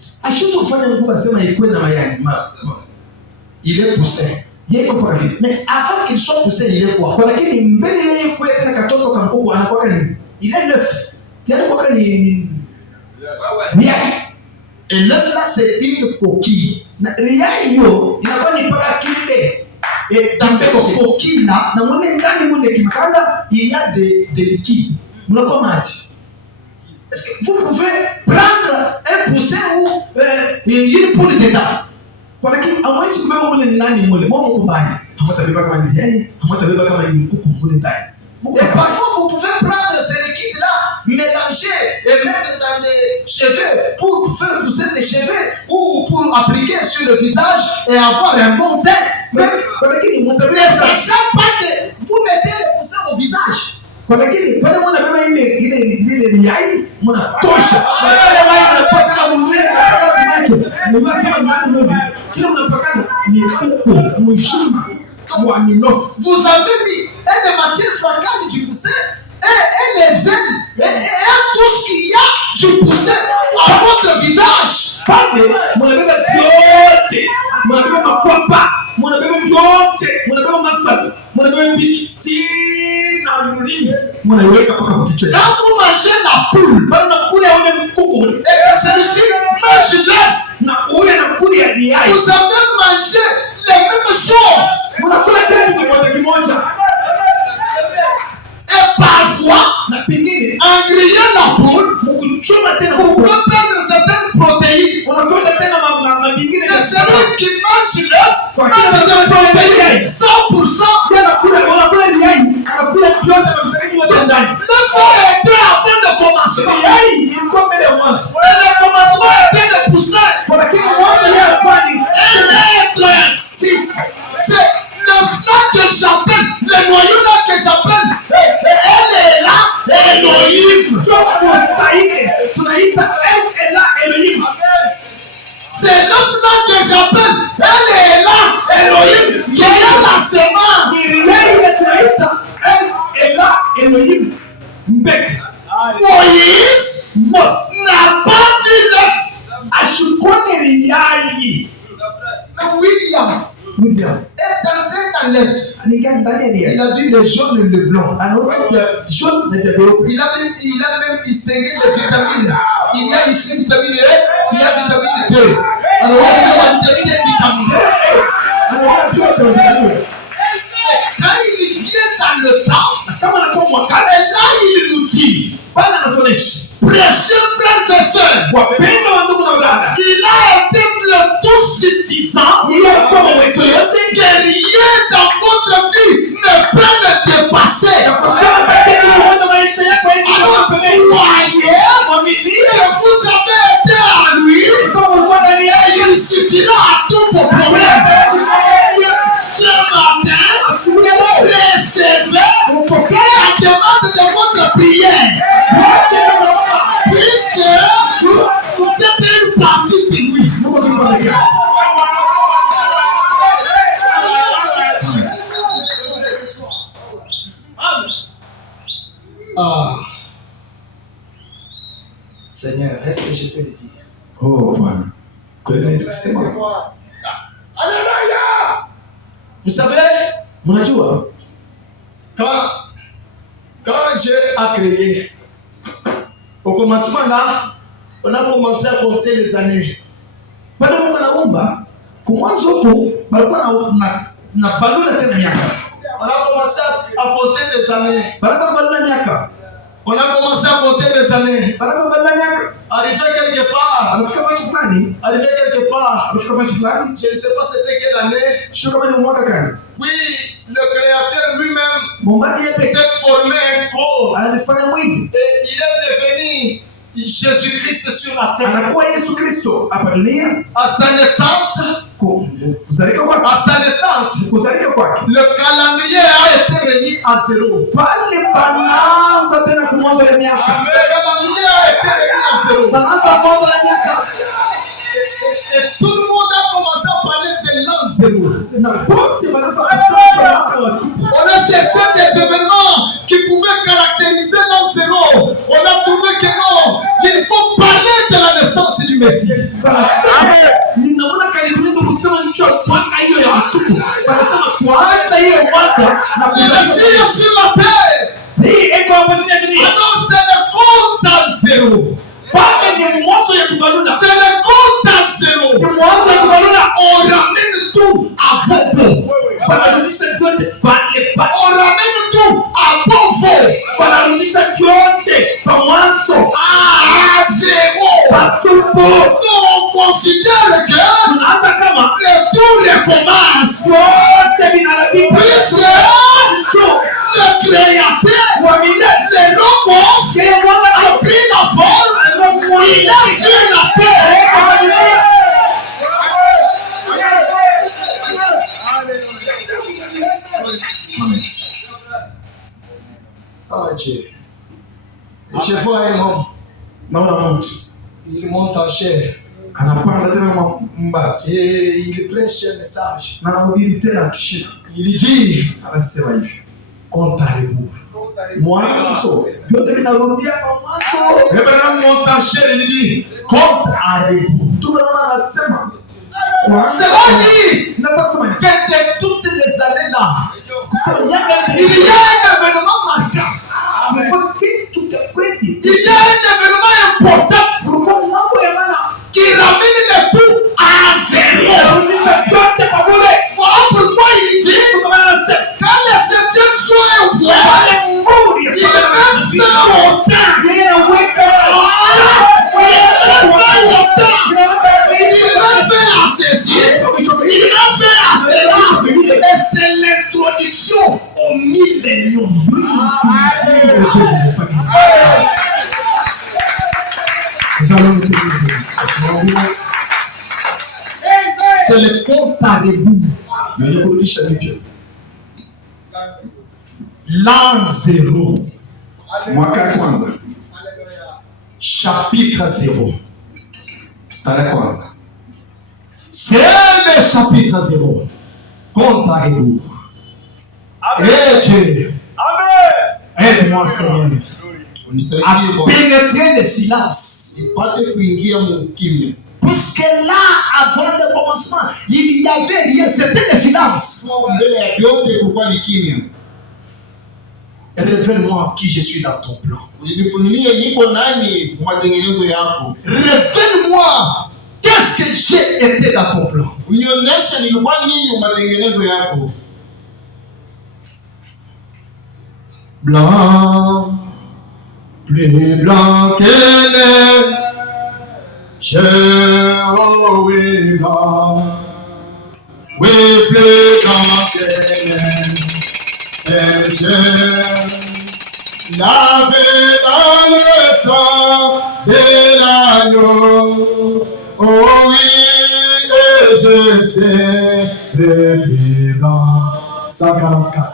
Il est poussé. Mais avant qu'il soit poussé, il est quoi? Il est l'œuf. Et l'œuf là, c'est une coquille. Et dans cette coquille-là, il y a des liquides. Est-ce que vous pouvez prendre un poussin ou une poule dedans? Et parfois, vous pouvez prendre ces liquides-là, mélanger et mettre dans des cheveux pour faire pousser des cheveux ou pour appliquer sur le visage et avoir un bon teint. Mais ne sachant pas que vous mettez les poussins au visage. Vous avez mis des matières frontales du poussin et les ailes et tout ce qu'il y a du poussin à votre visage. Quand vous mangez la poule, et que celui-ci mange l'œuf, vous avez mangé les mêmes choses. Et parfois, en grillant la poule, vous pouvez perdre certaines protéines. Et celui qui mange l'œuf mange des protéines 100%. L'œuf a été afin de commencer. Et le commencement était de pousser. C'est le plat que j'appelle, le noyau là que j'appelle, elle est là, Elohim. C'est l'œuf là que j'appelle, elle est là, Elohim, qui a la semence. Elle est là, Elohim. Moïse n'a pas vu l'œuf. William est entré dans l'œuf. Il a vu le jaune et le blanc. Il a même distingué les vitamines. Il y a ici vitamine E, il y a vitamine D. Alors il y a vitamine D. Quand il vient dans le temps, et là il nous dit, précieux frères et sœurs, il a été le tout suffisant que rien suffira à tous vos problèmes. Ce matin, recevez la demande de votre prière. Puisque vous êtes une partie de lui. Seigneur, est-ce que je peux le dire? Oh, Bwana. Connaissez-moi. Alléluia! Vous savez, Mnajua, quand Dieu a créé, au commencement là, on a commencé à compter les années. bado Mungu anaumba, kumwanzo huko balikuwa na baluna tena miaka. On a commencé à compter les années. Balikuwa baluna miaka. On a commencé à compter les années. Balikuwa baluna miaka. Arrivé quelque part. Anafika fashi fulani. Arrivé quelque part. Anafika fashi fulani. Je ne sais pas c'était quelle année. Sio kama ni mwaka gani. Puis le créateur lui-même Muumbaji yeye s'est formé un corps. anafanya mwili. Et il est devenu Jésus-Christ sur la terre. Anakuwa Yesu Kristo hapa dunia. À sa naissance, Kuzalika kwake. à sa naissance, Kuzalika kwake. le calendrier a été remis à zéro. Pale banaanza tena kumwanzo ya miaka. Le calendrier a été remis à zéro. Banaanza mwanzo ya miaka. Et tout le monde a commencé à parler de l'an zéro. Na wote banaanza kusema mwaka wa tupu. On a cherché des événements qui pouvaient caractériser l'an zéro. On a trouvé que non, il faut parler de la naissance du Messie. Amen. Ninaona karibu kusema nicho mwaka hiyo ya watupu. Wanasema tuanze hiyo mwaka na Le Messie est sur la terre. hii iko hapa chini ya dunia. Alors c'est le compte à zéro. Pale ni mwanzo ya kubaluna. C'est le compte à zéro. Ni mwanzo ya kubaluna. On ramène tout à faux. Wanarudisha vyote pale pale. On ramène tout à bon faux. Wanarudisha vyote kwa mwanzo. À zéro. Patupu. On considère que Tunaanza kama le tout recommence. vyote vinarudika. Puisque le créateur, le logos, a pris la forme, il est sur la terre. Oh Dieu. Je vois un homme, Naona mtu il monte en chair anapanda tena mbaki et il prêche un message. na anahubiri tena kishina. Il dit, Anasema hivi, compte à rebours. mwanzo vyote vinarudia kwa mwanzo. Abraham monte en chair, il dit, compte à rebours. Tunaona anasema Cela dit Nasema que de toutes les années là, kusema miaka il y a un événement marquant. amekuwa kitu cha kweli. Il y a un événement important Kulikuwa mambo ya maana qui ramène le tout à zéro. yarudisha vyote kwa bure. Pourquoi il dit, quand le septième jour est ouvert, Wale Mungu il met fin au temps. yeye anaweka Il met fin à ceci. Il met fin à cela. Et c'est l'introduction au millénium. C'est le compte à rebours. yenye kurudisha vipya. L'an zéro. Mwaka ya kwanza, Chapitre 0. mstari ya kwanza. C'est le chapitre 0. Compte à rebours. Eh Dieu. Aide-moi, Seigneur. À pénétrer le silence. Puisque là, avant le commencement, il y avait rien. C'était le silence. Révèle-moi qui je suis dans ton plan. Révèle-moi qu'est-ce que j'ai été dans ton plan. Blanc, plus blanc que neige, oui, blanc, oui, plus blanc que neige, lavé dans le sang de l'agneau, oh oui, je sais depuis blanc. 144.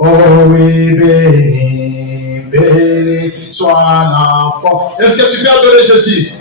Oh oui, béni, béni soit l'enfant. Est-ce que tu peux adorer Jésus?